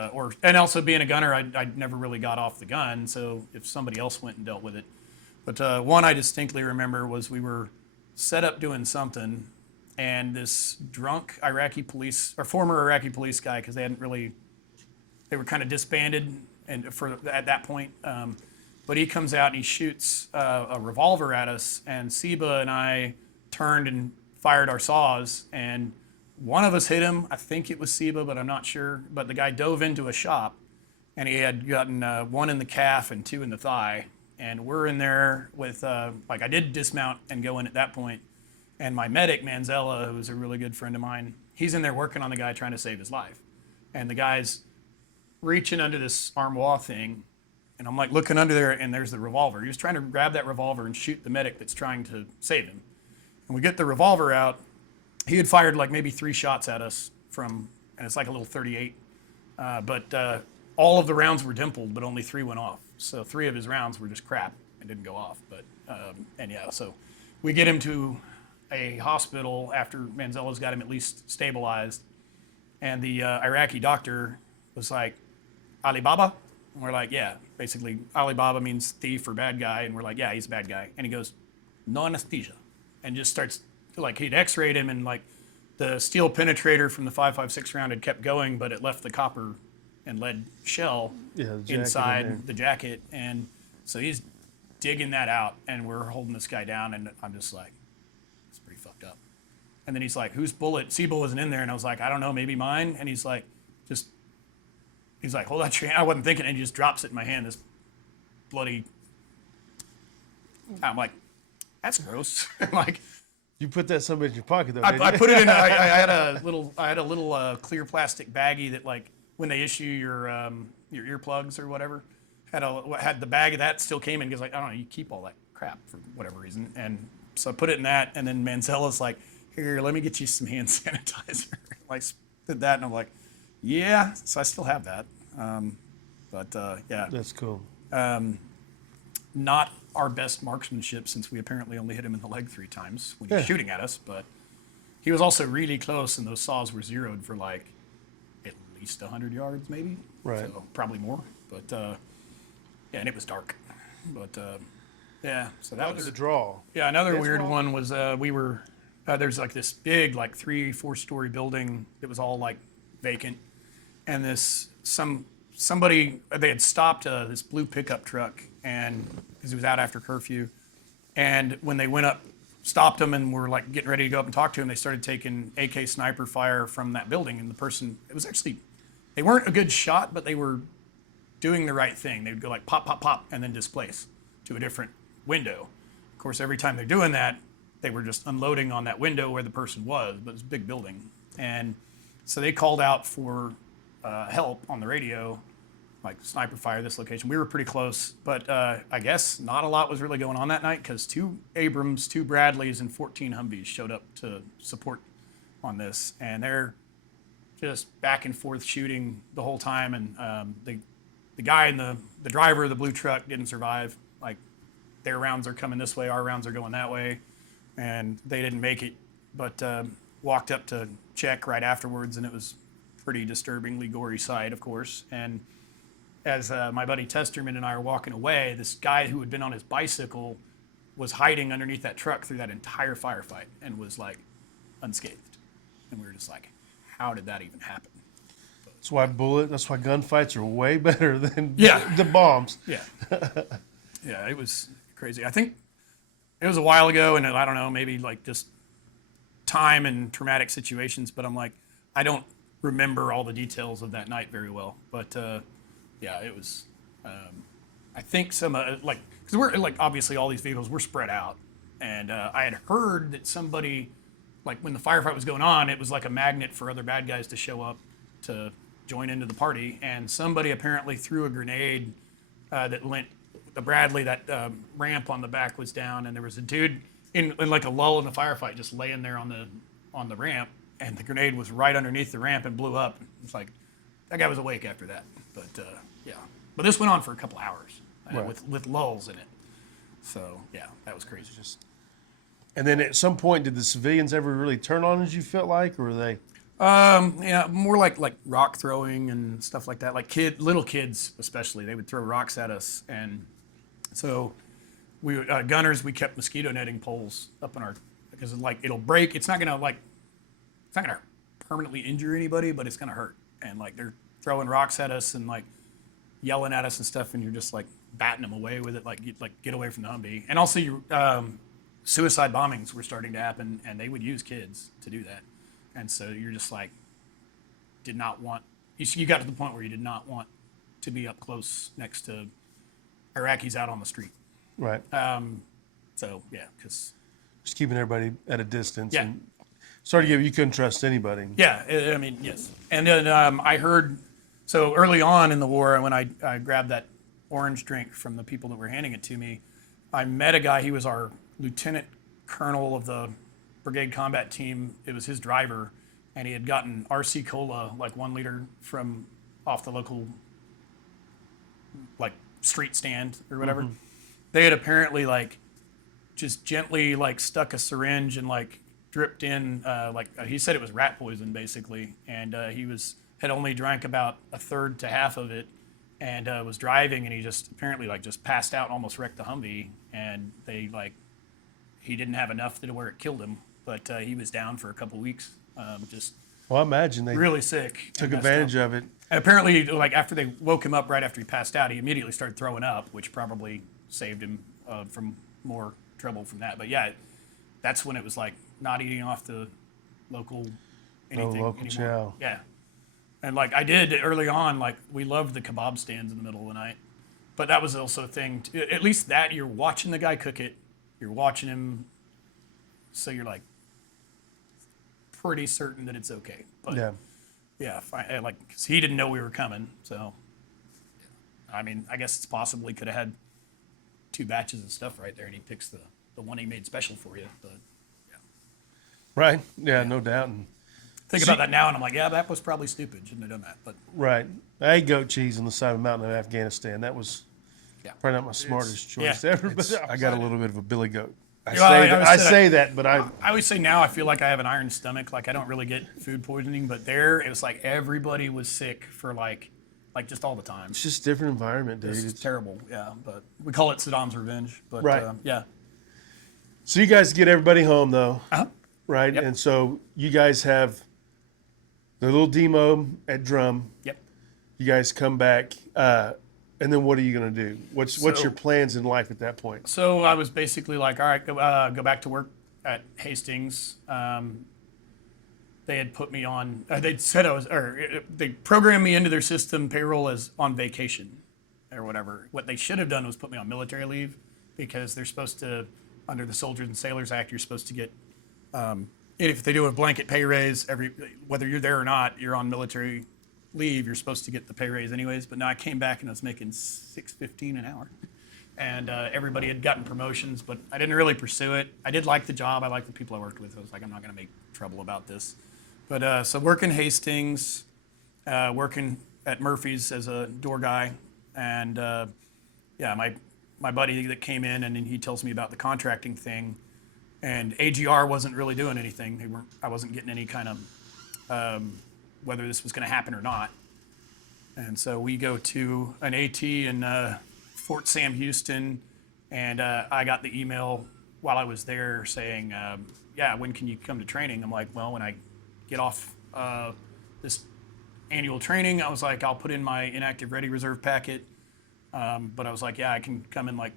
and also being a gunner, I never really got off the gun. So if somebody else went and dealt with it, but one I distinctly remember was we were set up doing something, and this drunk Iraqi police or former Iraqi police guy, because they were kind of disbanded and at that point. But he comes out and he shoots a revolver at us, and Seba and I turned and fired our saws, and one of us hit him. I think it was Seba, but I'm not sure. But the guy dove into a shop, and he had gotten one in the calf and two in the thigh. And we're in there with, I did dismount and go in at that point. And my medic, Manzella, who's a really good friend of mine, he's in there working on the guy trying to save his life. And the guy's reaching under this armoire thing, and I'm like looking under there, and there's the revolver. He was trying to grab that revolver and shoot the medic that's trying to save him. And we get the revolver out. He had fired like maybe 3 shots at us and it's like a little 38. But all of the rounds were dimpled, but only 3 went off. So 3 of his rounds were just crap and didn't go off. But so we get him to a hospital after Manzella's got him at least stabilized. And the Iraqi doctor was like, Alibaba? And we're like, yeah, basically Alibaba means thief or bad guy. And we're like, yeah, he's a bad guy. And he goes, no anesthesia. And just starts, like, he'd x-rayed him, and like the steel penetrator from the 5.56 round had kept going, but it left the copper and lead shell inside the jacket. And so he's digging that out, and we're holding this guy down, and I'm just like, it's pretty fucked up. And then he's like, whose bullet? Siebel wasn't in there. And I was like, I don't know, maybe mine. And he's like, hold out your hand. I wasn't thinking, and he just drops it in my hand, this bloody. I'm like, that's gross. Like, You put that somewhere in your pocket, though. I put it in. I had a little clear plastic baggie that, like, when they issue your earplugs or whatever, had the bag of that still came in, because, like, I don't know, you keep all that crap for whatever reason. And so I put it in that, and then Manzella's like, here, let me get you some hand sanitizer. Like, did that, and I'm like, yeah. So I still have that. Yeah. That's cool. Not our best marksmanship, since we apparently only hit him in the leg 3 times when he was shooting at us. But he was also really close, and those saws were zeroed for like at least 100 yards, maybe. Right. So probably more. But yeah, and it was dark. But yeah, so that was the draw. Yeah, another weird one was we were there's like this big, like 3-4 story building that was all like vacant, and somebody they had stopped this blue pickup truck, and because he was out after curfew, and when they went up, stopped him, and were like getting ready to go up and talk to him, they started taking AK sniper fire from that building, and the person, it was actually, they weren't a good shot, but they were doing the right thing. They would go like pop, pop, pop, and then displace to a different window. Of course, every time they're doing that, they were just unloading on that window where the person was, but it's a big building. And so they called out for help on the radio, like sniper fire this location. We were pretty close, but I guess not a lot was really going on that night, because 2 Abrams, 2 Bradleys, and 14 Humvees showed up to support on this, and they're just back and forth shooting the whole time. And the guy in the driver of the blue truck didn't survive. Like, their rounds are coming this way, our rounds are going that way, and they didn't make it. But walked up to check right afterwards, and it was pretty disturbingly gory sight, of course. And as my buddy Testerman and I were walking away, this guy who had been on his bicycle was hiding underneath that truck through that entire firefight and was like unscathed. And we were just like, how did that even happen? That's why gunfights are way better than Yeah. the bombs. Yeah. Yeah, it was crazy. I think it was a while ago, and I don't know, maybe like just time and traumatic situations, but I'm like, I don't remember all the details of that night very well. But yeah, it was, I think some, like, because we're, like, obviously all these vehicles were spread out. And I had heard that somebody, like, when the firefight was going on, it was like a magnet for other bad guys to show up to join into the party. And somebody apparently threw a grenade that lent the Bradley, that ramp on the back was down, and there was a dude in like a lull in the firefight just laying there on the ramp, and the grenade was right underneath the ramp and blew up. It's like, that guy was awake after that. But yeah, but this went on for a couple hours Right. with lulls in it. So yeah, that was crazy. And then at some point, did the civilians ever really turn on as you felt like, or were they? Yeah, more like rock throwing and stuff like that. Like little kids especially, they would throw rocks at us, and so we gunners, we kept mosquito netting poles up in our, because like it'll break. It's not gonna permanently injure anybody, but it's gonna hurt. And like they're throwing rocks at us and like yelling at us and stuff, and you're just like batting them away with it, like get away from the Humvee. And also, suicide bombings were starting to happen, and they would use kids to do that. And so you're just like, did not want. You got to the point where you did not want to be up close next to Iraqis out on the street. Right. So yeah, because Just keeping everybody at a distance. Yeah. And started to give you couldn't trust anybody. yeah, I mean yes. And then I heard, so early on in the war, when I grabbed that orange drink from the people that were handing it to me, I met a guy. He was our lieutenant colonel of the brigade combat team. It was his driver, and he had gotten RC Cola, like 1 liter, from off the local like street stand or whatever. Mm-hmm. They had apparently like just gently like stuck a syringe and like dripped in he said it was rat poison basically, and he had only drank about a third to half of it, and was driving, and he just apparently like just passed out and almost wrecked the Humvee, and he didn't have enough to where it killed him, but he was down for a couple weeks, just Well, I imagine they really sick. took and messed advantage up. of it. And apparently, like after they woke him up right after he passed out, he immediately started throwing up, which probably saved him from more trouble from that. But yeah, that's when it was like not eating off the local anything local anymore. chow. Yeah, and like I did early on, like we loved the kebab stands in the middle of the night, but that was also a thing. At least that you're watching the guy cook it, you're watching him, so you're like pretty certain that it's okay. But Yeah. yeah, because he didn't know we were coming, so I mean, I guess it's possibly could have had 2 batches of stuff right there, and he picks the one he made special for you. But Right. Yeah, no doubt. And think about that now, and I'm like, yeah, that was probably stupid. Shouldn't have done that. But right. I ate goat cheese on the side of a mountain of Afghanistan. That was yeah, probably not my smartest choice yeah, ever, but I got a little bit of a billy goat. I Well, say, I always I said say that, but I always say now I feel like I have an iron stomach. Like I don't really get food poisoning, but there it was like everybody was sick for like just all the time. it's just a different environment, dude. It's terrible. Yeah, but we call it Saddam's revenge. But Right. Yeah. So you guys get everybody home though, Uh-huh. right? Yep. And so you guys have the little demo at Drum. Yep. You guys come back, and then what are you going to do? What's So- your plans in life at that point? So I was basically like, all right, go back to work at Hastings. They had put me on. They'd said they programmed me into their system payroll as on vacation, or whatever. What they should have done was put me on military leave, because they're supposed to, under the Soldiers and Sailors Act, you're supposed to get, if they do a blanket pay raise whether you're there or not, you're on military leave, you're supposed to get the pay raise anyways. But now I came back and I was making $6.15 an hour. And everybody had gotten promotions, but I didn't really pursue it. I did like the job. I liked the people I worked with. I was like, I'm not going to make trouble about this. But so working Hastings, working at Murphy's as a door guy, and yeah, my buddy that came in, and then he tells me about the contracting thing, and AGR wasn't really doing anything. I wasn't getting any kind of whether this was going to happen or not. And so we go to an AT in Fort Sam Houston, and I got the email while I was there saying, yeah, when can you come to training? I'm like, well, when I get off this annual training. I was like, I'll put in my inactive ready reserve packet. But I was like, yeah, I can come in like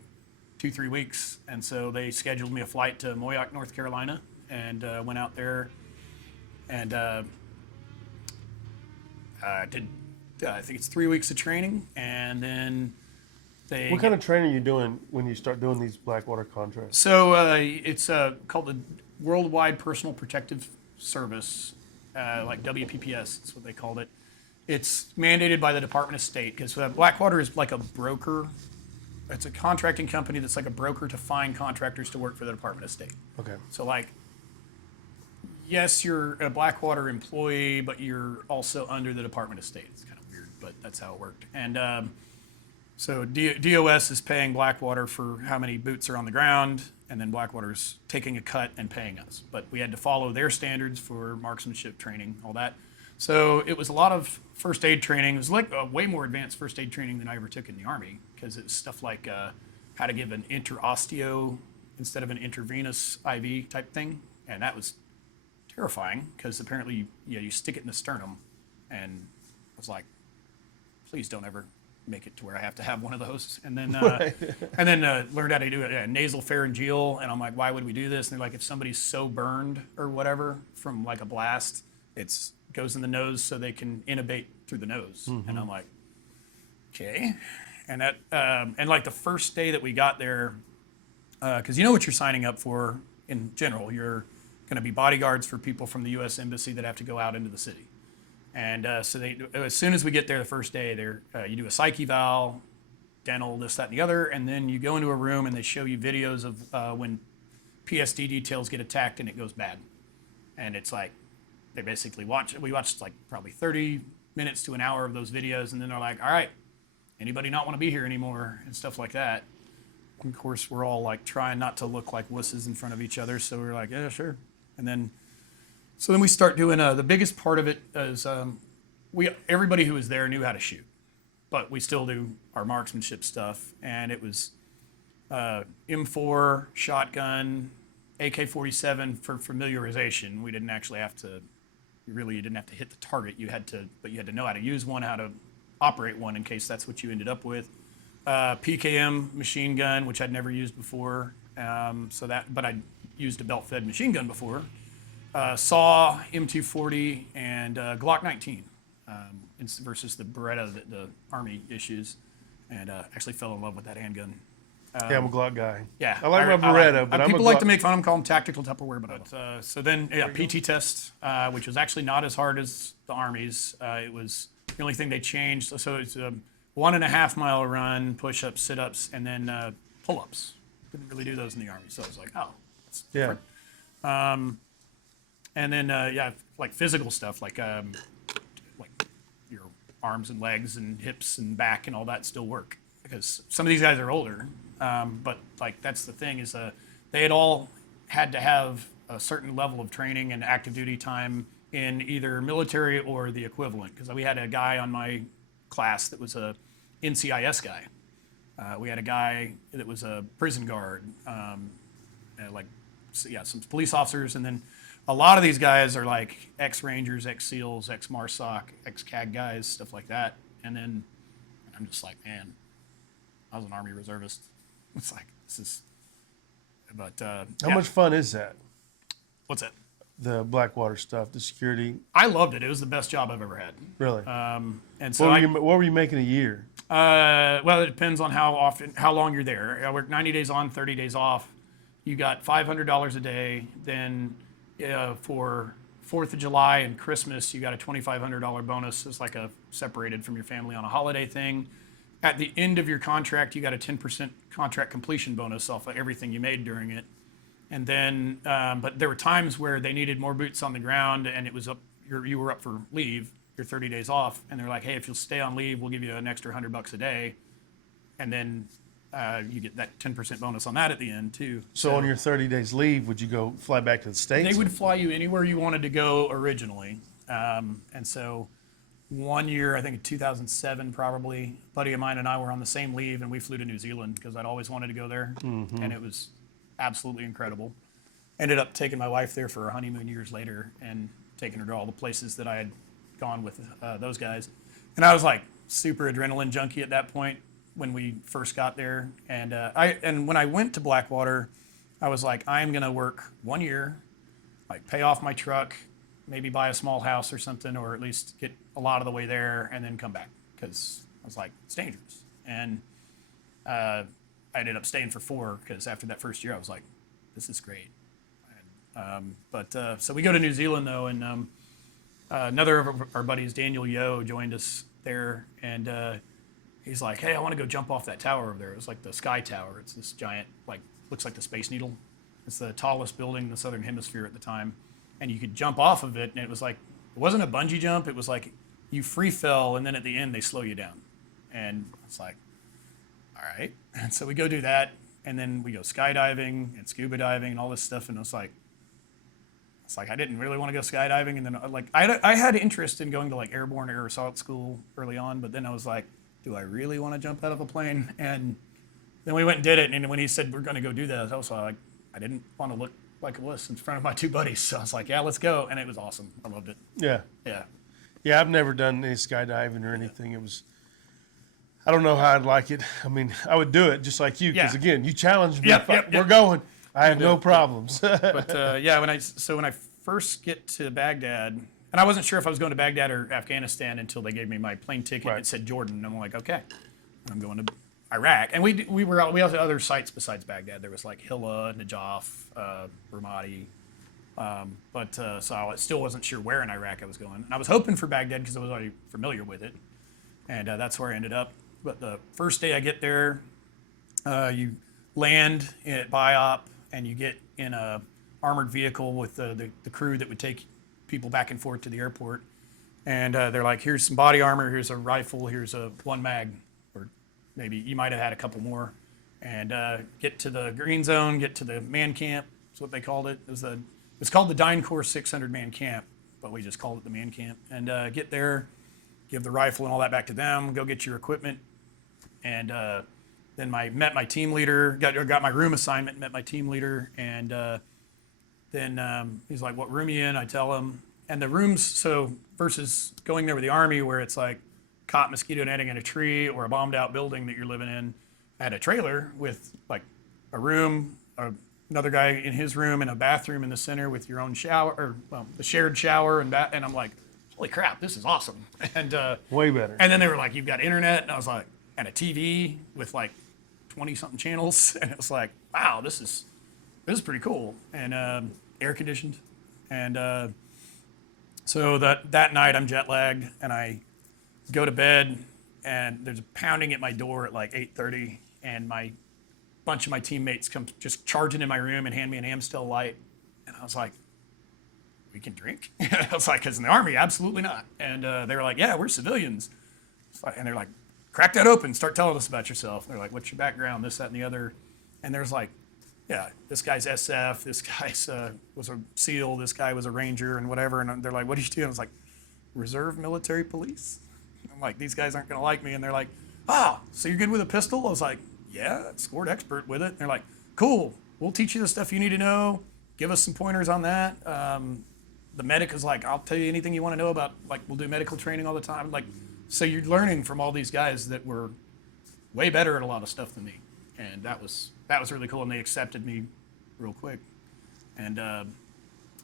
2-3 weeks. And so they scheduled me a flight to Moyock, North Carolina, and went out there and did, I think it's 3 weeks of training. And then What kind of training are you doing when you start doing these Blackwater contracts? So it's called the Worldwide Personal Protective Service, like WPPS, that's what they called it. It's mandated by the Department of State, because Blackwater is like a broker. It's a contracting company that's like a broker to find contractors to work for the Department of State. Okay. So like, yes, you're a Blackwater employee, but you're also under the Department of State. It's kind of weird, but that's how it worked. And So DOS is paying Blackwater for how many boots are on the ground, and then Blackwater's taking a cut and paying us. But we had to follow their standards for marksmanship training, all that. So it was a lot of first aid training. It was like a way more advanced first aid training than I ever took in the Army, because it's stuff like how to give an interosteo instead of an intravenous IV type thing. And that was terrifying, because apparently you stick it in the sternum, and I was like, please don't ever make it to where I have to have one of those. And then learned how to do it, nasal pharyngeal. And I'm like, why would we do this? And they're like, if somebody's so burned or whatever from like a blast, it's goes in the nose so they can intubate through the nose. Mm-hmm. And I'm like, okay. And that and like the first day that we got there, because you know what you're signing up for in general. You're going to be bodyguards for people from the U.S. Embassy that have to go out into the city. And so they, as soon as we get there the first day, you do a psych eval, dental, this, that, and the other, and then you go into a room and they show you videos of when PSD details get attacked and it goes bad. And it's like, they basically we watched like probably 30 minutes to an hour of those videos, and then they're like, all right, anybody not want to be here anymore, and stuff like that. And of course, we're all like trying not to look like wusses in front of each other, so we're like, yeah, sure. And then we start doing, the biggest part of it is everybody who was there knew how to shoot, but we still do our marksmanship stuff. And it was M4, shotgun, AK-47 for familiarization. We didn't actually have to, you didn't have to hit the target. But you had to know how to use one, how to operate one in case that's what you ended up with. PKM machine gun, which I'd never used before. But I'd used a belt-fed machine gun before. SAW, M240, and Glock 19 versus the Beretta that the Army issues, and actually fell in love with that handgun. Yeah, I'm a Glock guy. Yeah, I like my Beretta, but people like to make fun of them, call them tactical Tupperware. But so then, PT test, which was actually not as hard as the Army's. It was the only thing they changed. So it's a 1.5 mile run, push-ups, sit-ups, and then pull-ups. Didn't really do those in the Army, so I was like, oh, that's different. And then, like physical stuff, like your arms and legs and hips and back and all that still work, because some of these guys are older. But like that's the thing is, they had all had to have a certain level of training and active duty time in either military or the equivalent. Because we had a guy on my class that was a NCIS guy. We had a guy that was a prison guard, some police officers, and then a lot of these guys are like ex-Rangers, ex-SEALs, ex-MARSOC, ex-CAG guys, stuff like that. And then I'm just like, man, I was an Army reservist. It's like, this is, but how much fun is that? What's that? The Blackwater stuff, the security. I loved it. It was the best job I've ever had. Really? And so what were you making a year? Well, it depends on how long you're there. I worked 90 days on, 30 days off. You got $500 a day. Then for 4th of July and Christmas, you got a $2,500 bonus. It's like a separated from your family on a holiday thing. At the end of your contract, you got a 10% contract completion bonus off of everything you made during it. And then, but there were times where they needed more boots on the ground, and it was you were up for leave, your 30 days off, and they're like, hey, if you'll stay on leave, we'll give you an extra $100 a day. And then you get that 10% bonus on that at the end too. So on your 30 days leave, would you go fly back to the States? They would fly you anywhere you wanted to go originally. And so one year, I think in 2007 probably, a buddy of mine and I were on the same leave, and we flew to New Zealand because I'd always wanted to go there. Mm-hmm. And it was absolutely incredible. Ended up taking my wife there for her honeymoon years later and taking her to all the places that I had gone with those guys. And I was like super adrenaline junkie at that point when we first got there. And when I went to Blackwater, I was like, I'm going to work 1 year, like pay off my truck, maybe buy a small house or something, or at least get a lot of the way there and then come back, because I was like, it's dangerous. And I ended up staying for 4, because after that first year, I was like, this is great. So we go to New Zealand, though, and another of our buddies, Daniel Yo, joined us there, and he's like, hey, I want to go jump off that tower over there. It was like the Sky Tower. It's this giant, like, looks like the Space Needle. It's the tallest building in the Southern Hemisphere at the time. And you could jump off of it, and it was like, it wasn't a bungee jump. It was like you free fell, and then at the end, they slow you down. And it's like, all right. And so we go do that, and then we go skydiving and scuba diving and all this stuff. And it's like I didn't really want to go skydiving. And then I had interest in going to like airborne air assault school early on, but then I was like, do I really want to jump out of a plane? And then we went and did it. And when he said we're going to go do that, I was like, I didn't want to look like a wuss in front of my two buddies. So I was like, yeah, let's go. And it was awesome. I loved it. Yeah. Yeah. Yeah, I've never done any skydiving or anything. It was, I don't know how I'd like it. I mean, I would do it just like you, because again, you challenged me. We're going. I have no problems. But yeah, when I first get to Baghdad, and I wasn't sure if I was going to Baghdad or Afghanistan until they gave me my plane ticket. Right. It said Jordan, and I'm like, okay, I'm going to Iraq. And we also had other sites besides Baghdad. There was like Hilla, Najaf, Ramadi. So I still wasn't sure where in Iraq I was going. And I was hoping for Baghdad because I was already familiar with it. And that's where I ended up. But the first day I get there, you land at BIOP and you get in a armored vehicle with the crew that would take people back and forth to the airport. And they're like, here's some body armor, here's a rifle, here's a one mag, or maybe you might have had a couple more. And get to the green zone, get to the man camp, is what they called it. It's called the DynCorps 600-man camp, but we just called it the man camp. And get there, give the rifle and all that back to them, go get your equipment. And then met my team leader, got my room assignment, met my team leader, and then he's like, what room you in? I tell him. And the rooms, so versus going there with the Army where it's like caught mosquito netting in a tree or a bombed out building that you're living in, I had a trailer with like a room, another guy in his room, and a bathroom in the center with your own shower, or the shared shower and I'm like, holy crap, this is awesome. And way better. And then they were like, you've got internet, and I was like, and a TV with like 20-something channels, and it was like, wow, this is pretty cool, and air conditioned, and so that night I'm jet lagged, and I go to bed, and there's a pounding at my door at like 8:30, and bunch of my teammates come just charging in my room and hand me an Amstel Light, and I was like, we can drink? I was like, because in the Army, absolutely not. And they were like, yeah, we're civilians, and they're like, crack that open, start telling us about yourself. They're like, what's your background, this, that, and the other. And there's like, yeah, this guy's SF, this guy's was a SEAL, this guy was a Ranger and whatever. And they're like, what do you do? And I was like, Reserve Military Police. I'm like, these guys aren't going to like me. And they're like, oh, so you're good with a pistol? I was like, yeah, scored expert with it. And they're like, cool, we'll teach you the stuff you need to know. Give us some pointers on that. The medic is like, I'll tell you anything you want to know about, like, we'll do medical training all the time. Like, so you're learning from all these guys that were way better at a lot of stuff than me. And that was really cool, and they accepted me real quick. And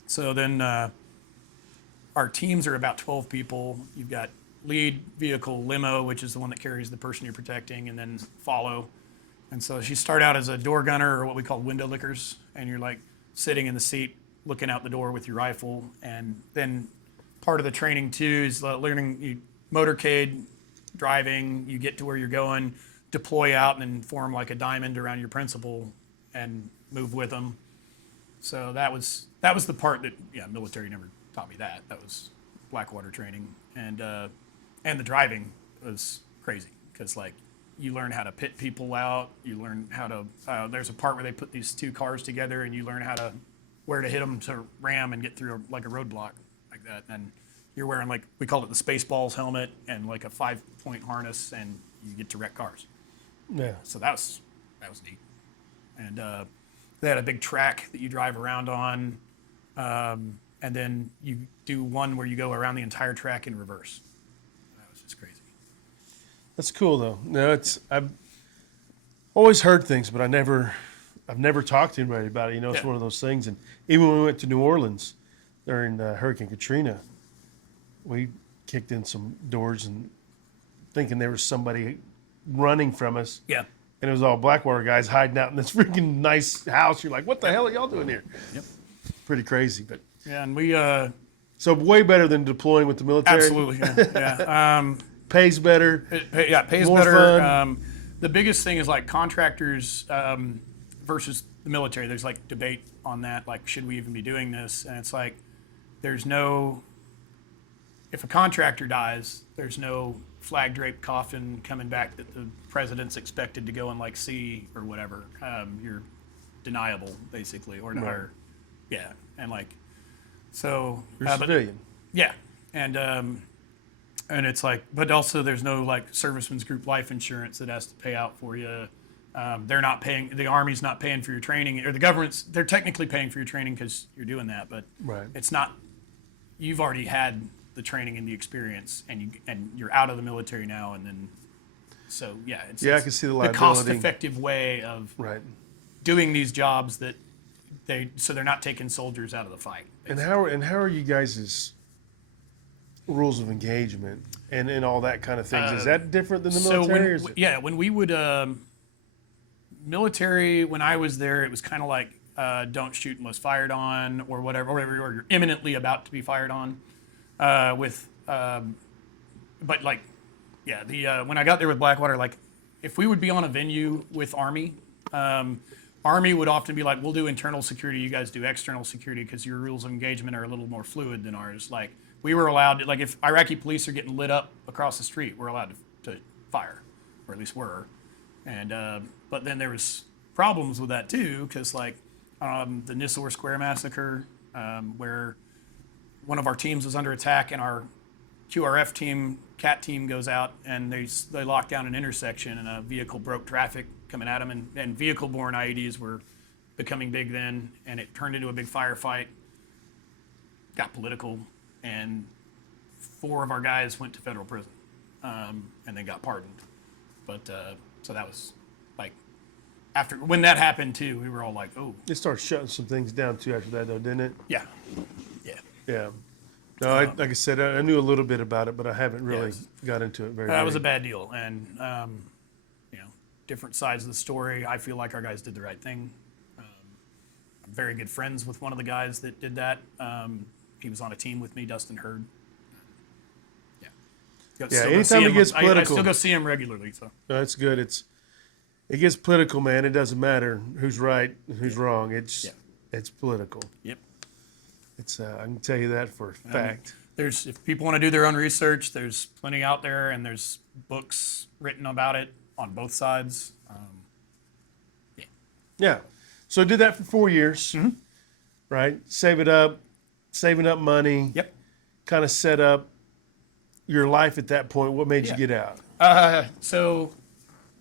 so then our teams are about 12 people. You've got lead vehicle limo, which is the one that carries the person you're protecting, and then follow. And so you start out as a door gunner, or what we call window lickers, and you're like sitting in the seat looking out the door with your rifle. And then part of the training too is learning motorcade driving. You get to where you're going, deploy out, and then form like a diamond around your principal and move with them. So that was the part that military never taught me that. That was Blackwater training, and the driving was crazy because like you learn how to pit people out. You learn how to. There's a part where they put these two cars together, and you learn where to hit them to ram and get through like a roadblock like that. And you're wearing, like, we called it the Spaceballs helmet and like a 5-point harness, and you get to wreck cars. Yeah. So that was neat. And they had a big track that you drive around on, and then you do one where you go around the entire track in reverse. That was just crazy. That's cool though. No, I've always heard things, but I've never talked to anybody about it. You know, it's one of those things. And even when we went to New Orleans during Hurricane Katrina, we kicked in some doors and thinking there was somebody running from us. Yeah. And it was all Blackwater guys hiding out in this freaking nice house. You're like, what the hell are y'all doing here? Yep. Pretty crazy, but yeah, and we so way better than deploying with the military. Absolutely, yeah. Pays better. Pays more better. Fun. The biggest thing is like contractors versus the military. There's like debate on that. Like, should we even be doing this? And it's like, if a contractor dies, there's no flag draped coffin coming back that the president's expected to go and like see or whatever. You're deniable basically, or Right. yeah, and like so. You're a civilian. Yeah, and it's like, but also there's no like servicemen's group life insurance that has to pay out for you. They're not paying. The Army's not paying for your training, or the government's. They're technically paying for your training because you're doing that, but Right. it's not. You've already had the training and the experience, and you're out of the military now, and then. So yeah, it's I can see the liability. cost-effective way of Right. doing these jobs that they're not taking soldiers out of the fight. And how are you guys' rules of engagement and all that kind of things? Is that different than the military? When we would military, when I was there, it was kind of like don't shoot unless fired on, or whatever, or you're imminently about to be fired on. But like, yeah, when I got there with Blackwater, like if we would be on a venue with Army, Army would often be like, we'll do internal security, you guys do external security, because your rules of engagement are a little more fluid than ours. Like we were allowed to, like if Iraqi police are getting lit up across the street, we're allowed to fire, or at least were. And but then there was problems with that too, because like the Nisor Square massacre, where one of our teams was under attack, and our QRF team, CAT team, goes out and they lock down an intersection, and a vehicle broke traffic coming at them, and vehicle-borne IEDs were becoming big then, and it turned into a big firefight, got political, and 4 of our guys went to federal prison, and they got pardoned. But so that was like, after when that happened too, we were all like, oh. It started shutting some things down too after that, though, didn't it? Yeah. Yeah. No, like I said, I knew a little bit about it, but I haven't really got into it very much. That was a bad deal, and different sides of the story. I feel like our guys did the right thing. I'm very good friends with one of the guys that did that. He was on a team with me, Dustin Hurd. Anytime it gets political, I still go see him regularly. So no, that's good. It gets political, man. It doesn't matter who's right and who's wrong. It's political. Yep. It's I can tell you that for a fact. If people want to do their own research, there's plenty out there, and there's books written about it on both sides. Yeah. So I did that for 4 years, right? Saving up money. Yep. Kind of set up your life at that point. What made you get out? So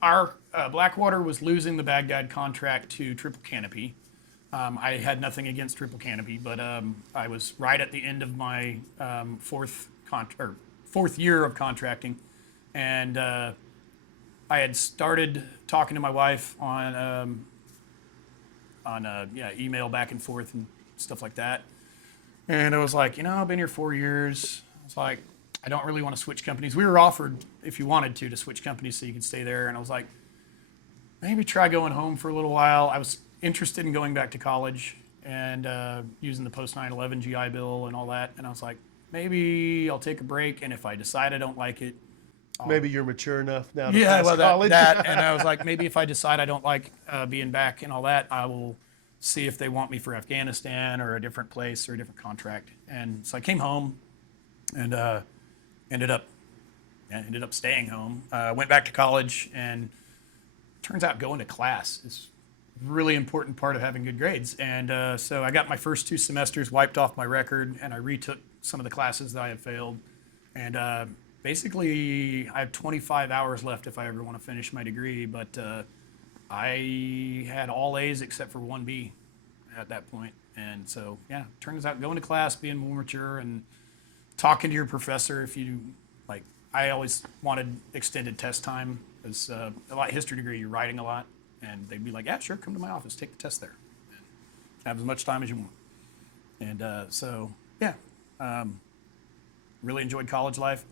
our Blackwater was losing the Baghdad contract to Triple Canopy. I had nothing against Triple Canopy, but I was right at the end of my fourth year of contracting, and I had started talking to my wife on email back and forth and stuff like that. And I was like, I've been here 4 years. I was like, I don't really want to switch companies. We were offered, if you wanted to switch companies so you could stay there. And I was like, maybe try going home for a little while. I was interested in going back to college and using the post 9/11 GI Bill and all that. And I was like, maybe I'll take a break. And if I decide I don't like it, maybe you're mature enough now to pass college. And I was like, maybe if I decide I don't like being back and all that, I will see if they want me for Afghanistan or a different place or a different contract. And so I came home and ended up staying home. Went back to college, and turns out going to class is a really important part of having good grades. And so I got my first 2 semesters wiped off my record, and I retook some of the classes that I had failed. And basically, I have 25 hours left if I ever want to finish my degree, but I had all A's except for 1 B at that point. And so, yeah, turns out going to class, being more mature, and talking to your professor, if you, like, I always wanted extended test time, because a lot history degree, you're writing a lot, and they'd be like, yeah, sure, come to my office, take the test there. And have as much time as you want. And so, yeah, really enjoyed college life.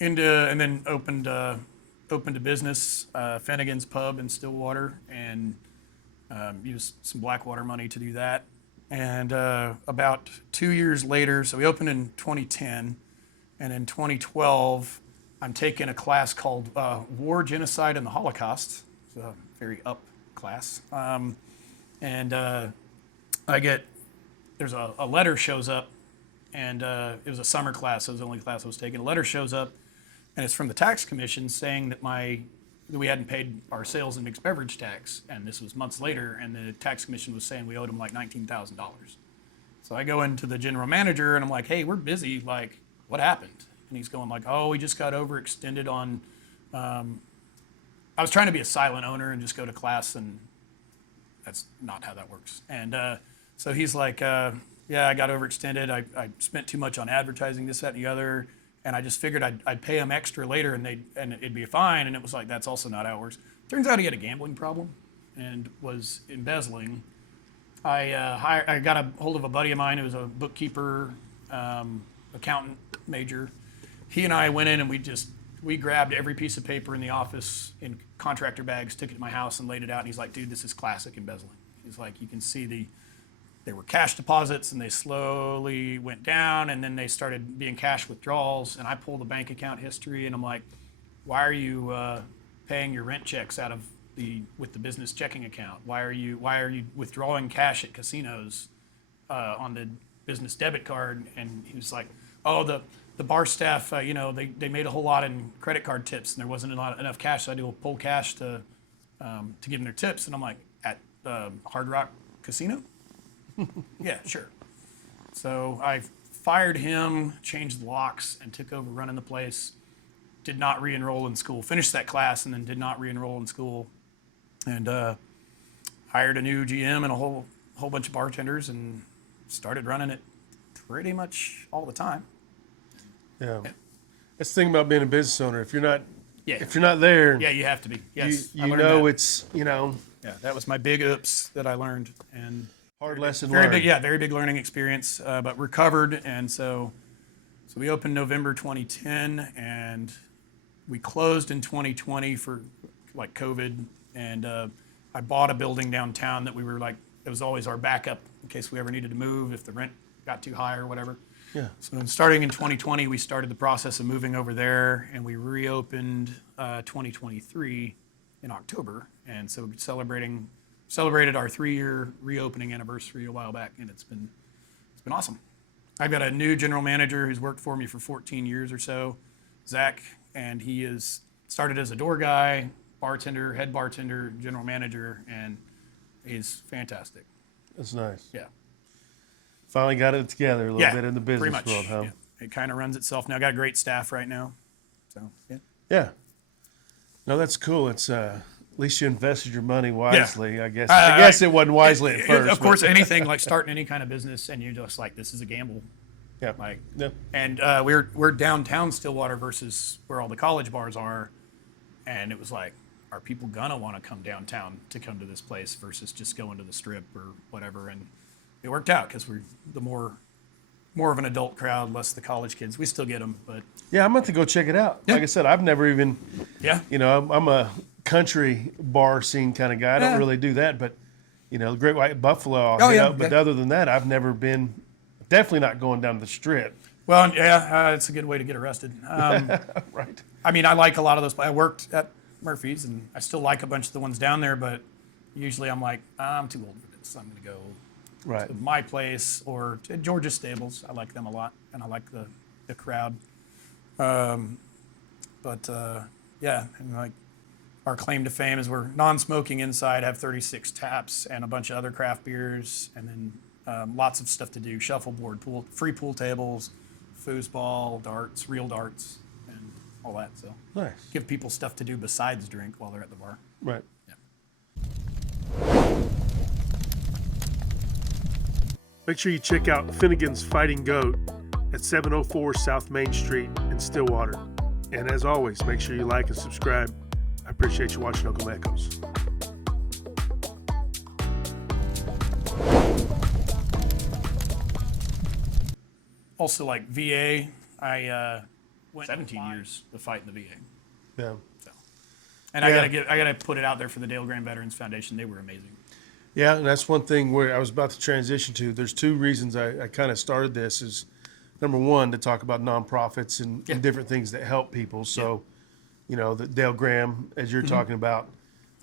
And then opened a business, Finnegan's Pub in Stillwater, and used some Blackwater money to do that. And about 2 years later, so we opened in 2010, and in 2012, I'm taking a class called War, Genocide, and the Holocaust. It's a very up class. There's a letter shows up, and it was a summer class, so it was the only class I was taking. A letter shows up and it's from the tax commission saying that we hadn't paid our sales and mixed beverage tax, and this was months later, and the tax commission was saying we owed them like $19,000. So I go into the general manager and I'm like, hey, we're busy. Like, what happened? And he's going like, oh, we just got overextended on. I was trying to be a silent owner and just go to class, and that's not how that works. And so he's like, yeah, I got overextended. I spent too much on advertising, this, that, and the other. And I just figured I'd pay them extra later and it'd be fine. And it was like, that's also not how it works. Turns out he had a gambling problem and was embezzling. I got a hold of a buddy of mine who was a bookkeeper, accountant major. He and I went in and we grabbed every piece of paper in the office in contractor bags, took it to my house and laid it out. And he's like, dude, this is classic embezzling. He's like, you can see there were cash deposits and they slowly went down and then they started being cash withdrawals. And I pulled the bank account history and I'm like, why are you paying your rent checks out of with the business checking account? Why are you withdrawing cash at casinos on the business debit card? And he was like, oh, the bar staff, they made a whole lot in credit card tips and there wasn't enough cash, so I had to pull cash to give them their tips. And I'm like, at Hard Rock Casino? Yeah, sure. So I fired him, changed the locks, and took over running the place. Did not re-enroll in school. Finished that class and then did not re-enroll in school. And hired a new GM and a whole bunch of bartenders and started running it pretty much all the time. Yeah. That's the thing about being a business owner. If you're not there, yeah, you have to be. Yes, you know that. It's Yeah, that was my big oops that I learned, and hard lesson very learned. big. Yeah, very big learning experience, but recovered. And so we opened November 2010, and we closed in 2020 for like COVID. And I bought a building downtown that we were like, it was always our backup in case we ever needed to move if the rent got too high or whatever. Yeah. So then starting in 2020, we started the process of moving over there, and we reopened 2023 in October. And so we celebrated our 3-year reopening anniversary a while back, and it's been awesome. I've got a new general manager who's worked for me for 14 years or so, Zach, and he is started as a door guy, bartender, head bartender, general manager, and he's fantastic. That's nice. Yeah. Finally got it together a little bit in the business pretty much. world, huh? Yeah. It kind of runs itself now. Got a great staff right now. So, yeah. Yeah. No, that's cool. It's at least you invested your money wisely. Yeah. I guess it wasn't wisely at first. Of course, anything like starting any kind of business and you're just like, this is a gamble. Yeah. And we're downtown Stillwater versus where all the college bars are, and it was like, are people gonna want to come downtown to come to this place versus just going to the strip or whatever? And it worked out because we're the more of an adult crowd, less the college kids. We still get them, but yeah, I'm about to go check it out. Yeah. Like I said, I've never even, yeah, I'm a country bar scene kind of guy. I don't really do that, but the Great White Buffalo, I'll hit up. But other than that, I've never been. Definitely not going down to the strip. Well, yeah, it's a good way to get arrested. Right. I mean, I like a lot of those. I worked at Murphy's, and I still like a bunch of the ones down there, but usually I'm like, I'm too old for this. I'm going to go to my place or to Georgia Stables. I like them a lot, and I like the crowd. Yeah, and like our claim to fame is we're non-smoking inside, have 36 taps and a bunch of other craft beers, and then lots of stuff to do: shuffleboard, free pool tables, foosball, darts, real darts, and all that. So nice. Give people stuff to do besides drink while they're at the bar. Right. Yeah. Make sure you check out Finnegan's Fighting Goat at 704 South Main Street in Stillwater. And as always, make sure you like and subscribe. I appreciate you watching Uncle Echoes. Also, like VA, I went 17 years to fight in the VA. Yeah. So, and I gotta put it out there for the Dale Graham Veterans Foundation. They were amazing. Yeah, and that's one thing where I was about to transition to. There's two reasons I kind of started this. Is number one, to talk about nonprofits and different things that help people. So, the Dale Graham, as you're talking about,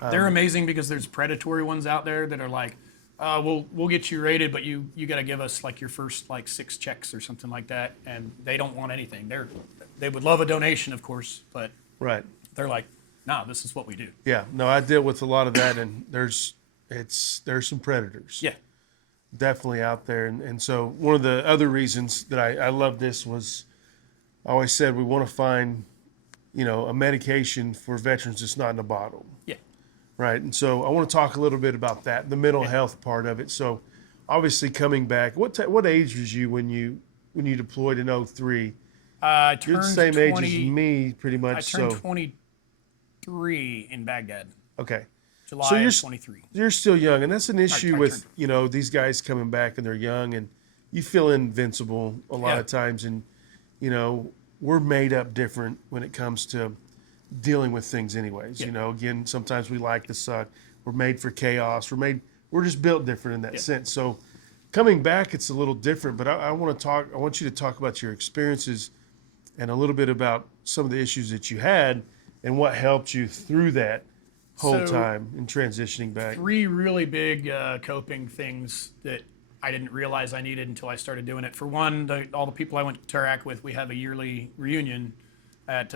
they're amazing because there's predatory ones out there that are like, we'll get you rated, but you got to give us like your first like 6 checks or something like that, and they don't want anything. they would love a donation, of course, but Right. they're like, no, this is what we do. Yeah. No, I deal with a lot of that, and there's some predators. Yeah. Definitely out there. And so one of the other reasons that I love this was I always said we want to find, a medication for veterans that's not in a bottle. Yeah. Right. And so I want to talk a little bit about that, the mental health part of it. So obviously coming back, what age was you when you deployed in 03? I turned You're the same 20, age as me, pretty much. I turned 23 in Baghdad. Okay. July So of 23. You're still young, and that's an issue I with these guys coming back and they're young, and you feel invincible a lot of times, and we're made up different when it comes to dealing with things, anyways. Yeah. Again, sometimes we like to suck. We're made for chaos. We're just built different in that sense. So coming back, it's a little different. But I want you to talk about your experiences and a little bit about some of the issues that you had and what helped you through that whole time in transitioning back. 3 really big coping things that I didn't realize I needed until I started doing it. For one, all the people I went to Iraq with, we have a yearly reunion at.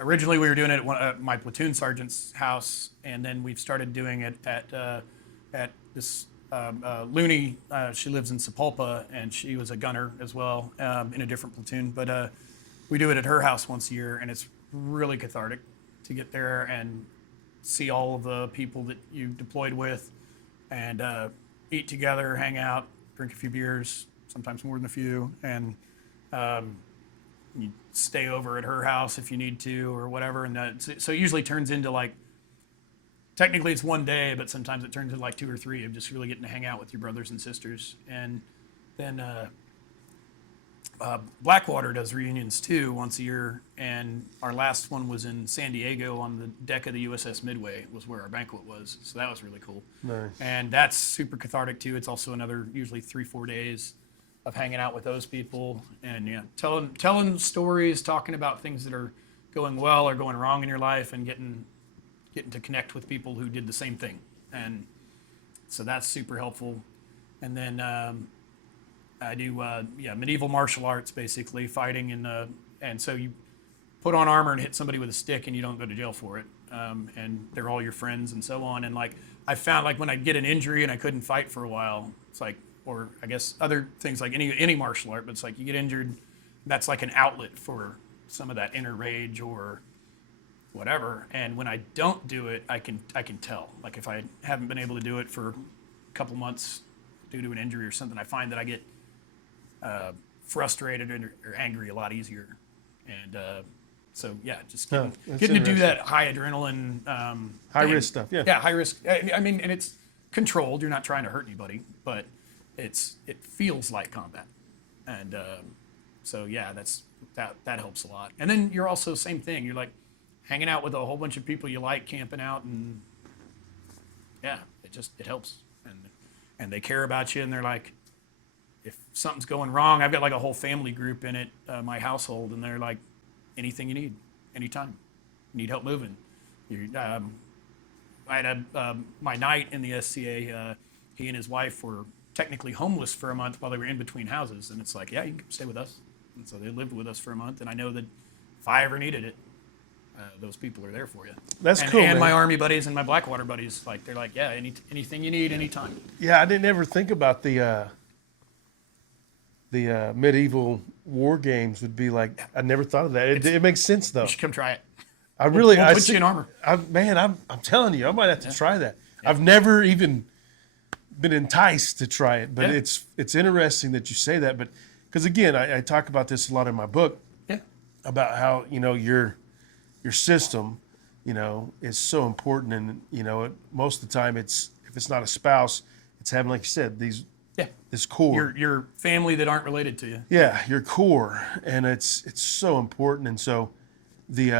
Originally, we were doing it at my platoon sergeant's house, and then we've started doing it at this Looney. She lives in Sepulpa, and she was a gunner as well in a different platoon. But we do it at her house once a year, and it's really cathartic to get there and see all of the people that you deployed with, and eat together, hang out, drink a few beers, sometimes more than a few, and you stay over at her house if you need to or whatever. And so it usually turns into technically it's one day, but sometimes it turns into 2 or 3 of just really getting to hang out with your brothers and sisters. And then Blackwater does reunions too once a year, and our last one was in San Diego on the deck of the USS Midway was where our banquet was. So that was really cool. Nice. And that's super cathartic too. It's also another usually 3-4 days of hanging out with those people and telling stories, talking about things that are going well or going wrong in your life, and getting to connect with people who did the same thing. And so that's super helpful. And then I do medieval martial arts, basically fighting, and so you put on armor and hit somebody with a stick and you don't go to jail for it, and they're all your friends and so on. And I found when I get an injury and I couldn't fight for a while, it's or I guess other things like any martial art, but it's you get injured, that's an outlet for some of that inner rage or whatever. And when I don't do it, I can tell. If I haven't been able to do it for a couple months due to an injury or something, I find that I get frustrated or angry a lot easier. And so just getting to do that high adrenaline, high risk stuff. Yeah, high risk. I mean, and it's controlled. You're not trying to hurt anybody, but it feels like combat. And so that helps a lot. And then you're also same thing. You're hanging out with a whole bunch of people you like, camping out, and it helps. And they care about you, and they're if something's going wrong, I've got a whole family group in it, my household, and they're anything you need, anytime. You need help moving. I had my knight in the SCA, he and his wife were technically homeless for a month while they were in between houses, and it's you can stay with us. And so they lived with us for a month, and I know that if I ever needed it, those people are there for you. That's cool, and man. my Army buddies and my Blackwater buddies, they're anything you need, anytime. Yeah, I didn't ever think about the medieval war games would be I never thought of that. It makes sense though. You should come try it. We'll put you in armor. I'm telling you, I might have to try that. Yeah. I've never even been enticed to try it, but it's interesting that you say that. But because again, I talk about this a lot in my book. Yeah. About how your system, is so important, and most of the time if it's not a spouse, it's having, like you said, this core. Your family that aren't related to you. Yeah, your core, and it's so important. And so you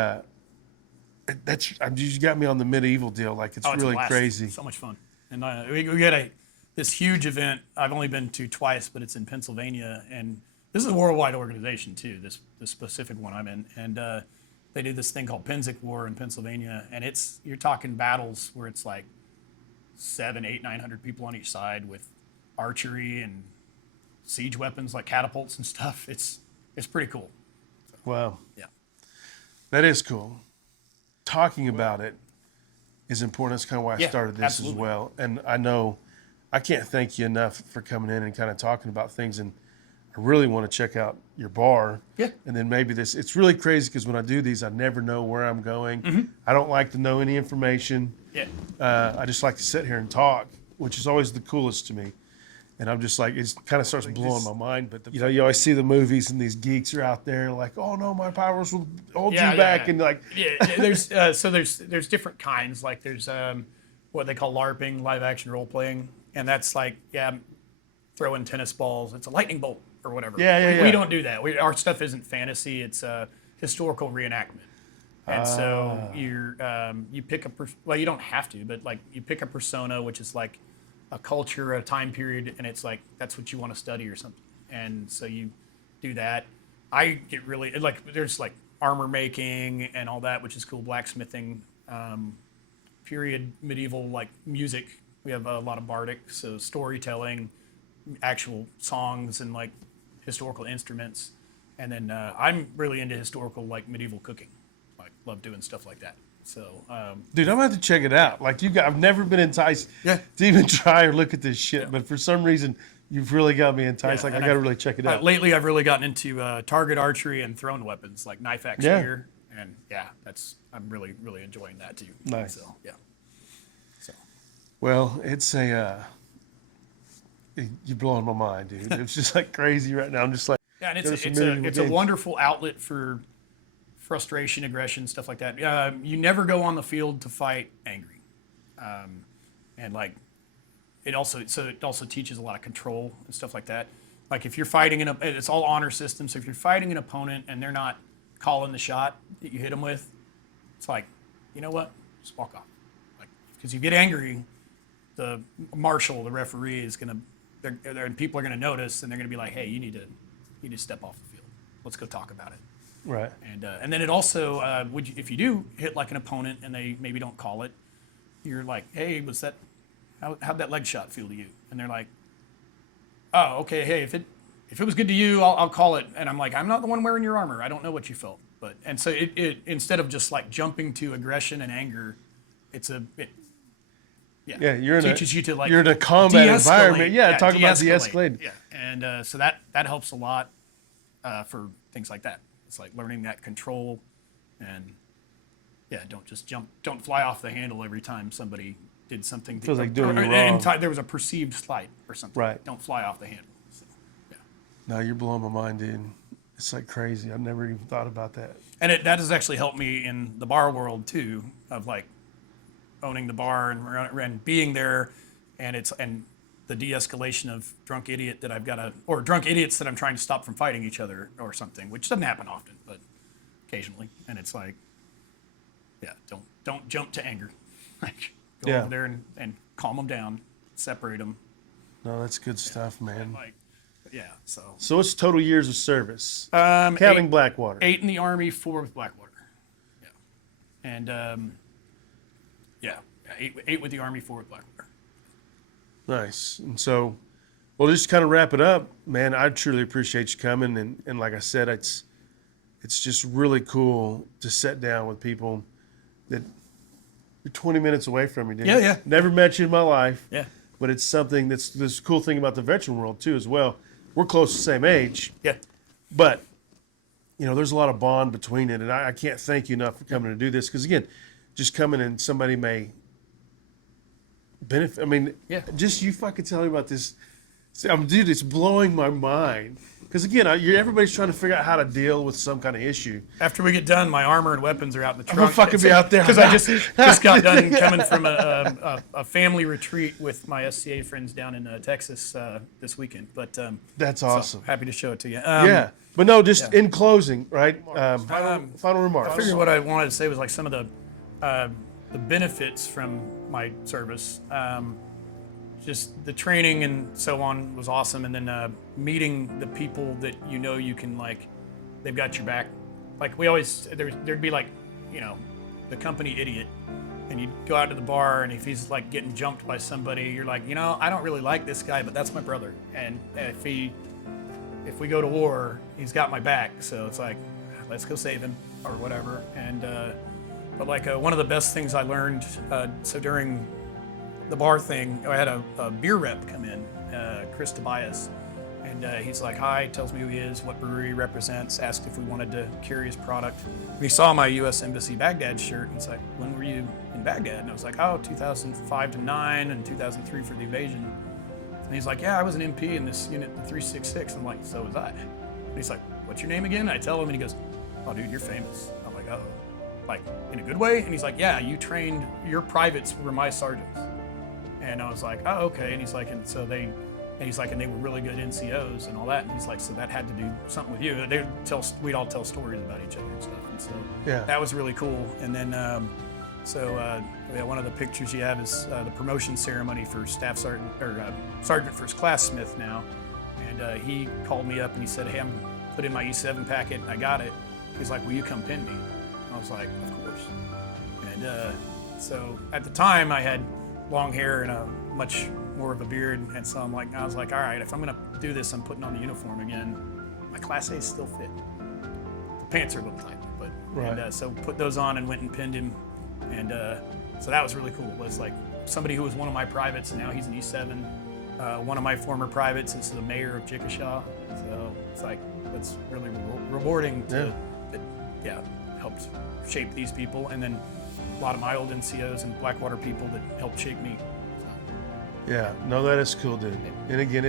got me on the medieval deal. It's really crazy. So much fun. And we get this huge event. I've only been to twice, but it's in Pennsylvania, and this is a worldwide organization too. This specific one I'm in, and they do this thing called Penzic War in Pennsylvania, and you're talking battles where it's 700, 800, 900 people on each side with archery and siege weapons like catapults and stuff. It's pretty cool. So Wow. Yeah. That is cool. Talking about it is important. That's kind of why I Yeah, started this absolutely. as well. And I know I can't thank you enough for coming in and kind of talking about things. And I really want to check out your bar. Yeah. And then maybe this. It's really crazy because when I do these, I never know where I'm going. I don't like to know any information. Yeah. I just like to sit here and talk, which is always the coolest to me. And I'm just like, it kind of starts blowing my mind. But, you always see the movies and these geeks are out there like, oh, no, my powers will hold you back. And like, there's there's different kinds. Like there's what they call LARPing, live action role playing, and that's like throwing tennis balls. It's a lightning bolt or whatever. We don't do that. Our stuff isn't fantasy. It's historical reenactment. And so you pick you don't have to, but like you pick a persona, which is like a culture, a time period, and it's like that's what you want to study or something. And so you do that. I get really like there's like armor making and all that, which is cool. Blacksmithing, period medieval like music. We have a lot of bardic, so storytelling, actual songs, and like historical instruments. And then I'm really into historical like medieval cooking. Like love doing stuff like that. So, dude, I'm going to have to check it out. Like I've never been enticed to even try or look at this shit, but for some reason, you've really got me enticed. Like I got to really check it out. Lately, I've really gotten into target archery and thrown weapons like knife, axe, spear, and I'm really enjoying that too. Nice. So yeah. So. Well, it's you're blowing my mind, dude. It's just like crazy right now. I'm just like, yeah, and it's a wonderful outlet for frustration, aggression, stuff like that. You never go on the field to fight angry, and like it also teaches a lot of control and stuff like that. Like if you're fighting it's all honor system. So if you're fighting an opponent and they're not calling the shot that you hit them with, it's like, you know what, just walk off. Like because you get angry, the marshal, the referee is gonna, and people are gonna notice and they're gonna be like, hey, you need to step off the field. Let's go talk about it. right. And then it also, if you do hit like an opponent and they maybe don't call it, you're like, hey, how'd that leg shot feel to you? And they're like, oh, okay, hey, if it was good to you, I'll call it. And I'm like, I'm not the one wearing your armor. I don't know what you felt. And so it instead of just like jumping to aggression and anger, you're teaches you to like you're in a combat environment. Yeah, talk about de-escalate. Yeah, and so that helps a lot for things like that. It's like learning that control, and don't fly off the handle every time somebody did something. Feels like doing it wrong. There was a perceived slight or something. Right. Don't fly off the handle. So, yeah. No, you're blowing my mind, dude. It's like crazy. I've never even thought about that. And that has actually helped me in the bar world too, of like owning the bar and being there, and the de-escalation of drunk idiots that I'm trying to stop from fighting each other or something, which doesn't happen often, but occasionally. And it's like, don't jump to anger. Like go over there and calm them down, separate them. No, that's good stuff, man. So what's total years of service? Counting Blackwater. 8 in the Army, 4 with Blackwater. Yeah. And 8 with the Army, 4 with Blackwater. Nice. And so, well, just kind of wrap it up, man. I truly appreciate you coming, and like I said, it's just really cool to sit down with people that you're 20 minutes away from you, dude. Yeah. Never met you in my life. Yeah. But it's something that's this cool thing about the veteran world too, as well. We're close to the same age. Yeah. But there's a lot of bond between it, and I can't thank you enough for coming to do this, because again, just coming and somebody may benefit. I mean, just you fucking tell me about this. Dude, it's blowing my mind. Because again, everybody's trying to figure out how to deal with some kind of issue. After we get done, my armor and weapons are out in the trunk. I'm gonna fucking be out there because I just got done coming from a family retreat with my SCA friends down in Texas this weekend. But that's awesome. So happy to show it to you. But no, just in closing, right? Final remarks. I figured what I wanted to say was like some of the benefits from my service. Just the training and so on was awesome, and then meeting the people that you can like, they've got your back. Like we always, there'd be like, the company idiot, and you'd go out to the bar, and if he's like getting jumped by somebody, you're like, I don't really like this guy, but that's my brother, and if we go to war, he's got my back. So it's like, let's go save him or whatever. And but like one of the best things I learned, so during the bar thing, I had a beer rep come in, Chris Tobias, and he's like, hi, tells me who he is, what brewery he represents, asked if we wanted to carry his product. And he saw my U.S. Embassy Baghdad shirt, and he's like, when were you in Baghdad? And I was like, oh, 2005 to 9 and 2003 for the invasion. And he's like, yeah, I was an MP in this unit, the 366. I'm like, so was I. And he's like, what's your name again? And I tell him, and he goes, oh, dude, you're famous. I'm like, oh, like in a good way? And he's like, yeah, you trained, your privates were my sergeants. And I was like, oh, okay. And he's like, and so they were really good NCOs and all that. And he's like, so that had to do something with you. We'd all tell stories about each other and stuff. And so that was really cool. And then, one of the pictures you have is the promotion ceremony for Staff Sergeant, or Sergeant First Class Smith now. And he called me up and he said, hey, I'm put in my E7 packet and I got it. He's like, will you come pin me? And I was like, of course. And so at the time I had long hair and a much more of a beard, and so I was like, all right, if I'm gonna do this, I'm putting on the uniform again. My Class A's still fit. The pants are a little tight, but and, so put those on and went and pinned him, and so that was really cool. It was like somebody who was one of my privates, and now he's an E7. One of my former privates is the mayor of Chickasha, so it's like that's really rewarding to helped shape these people, and then a lot of my old NCOs and Blackwater people that helped shape me. Yeah, no, that is cool, dude. And again,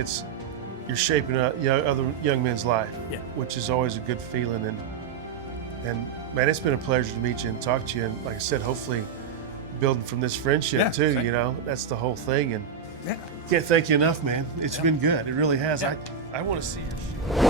you're shaping other young men's life, which is always a good feeling. And man, it's been a pleasure to meet you and talk to you. And like I said, hopefully building from this friendship too. Same. You know, that's the whole thing. And can't thank you enough, man. It's been good. It really has. I want to see your show.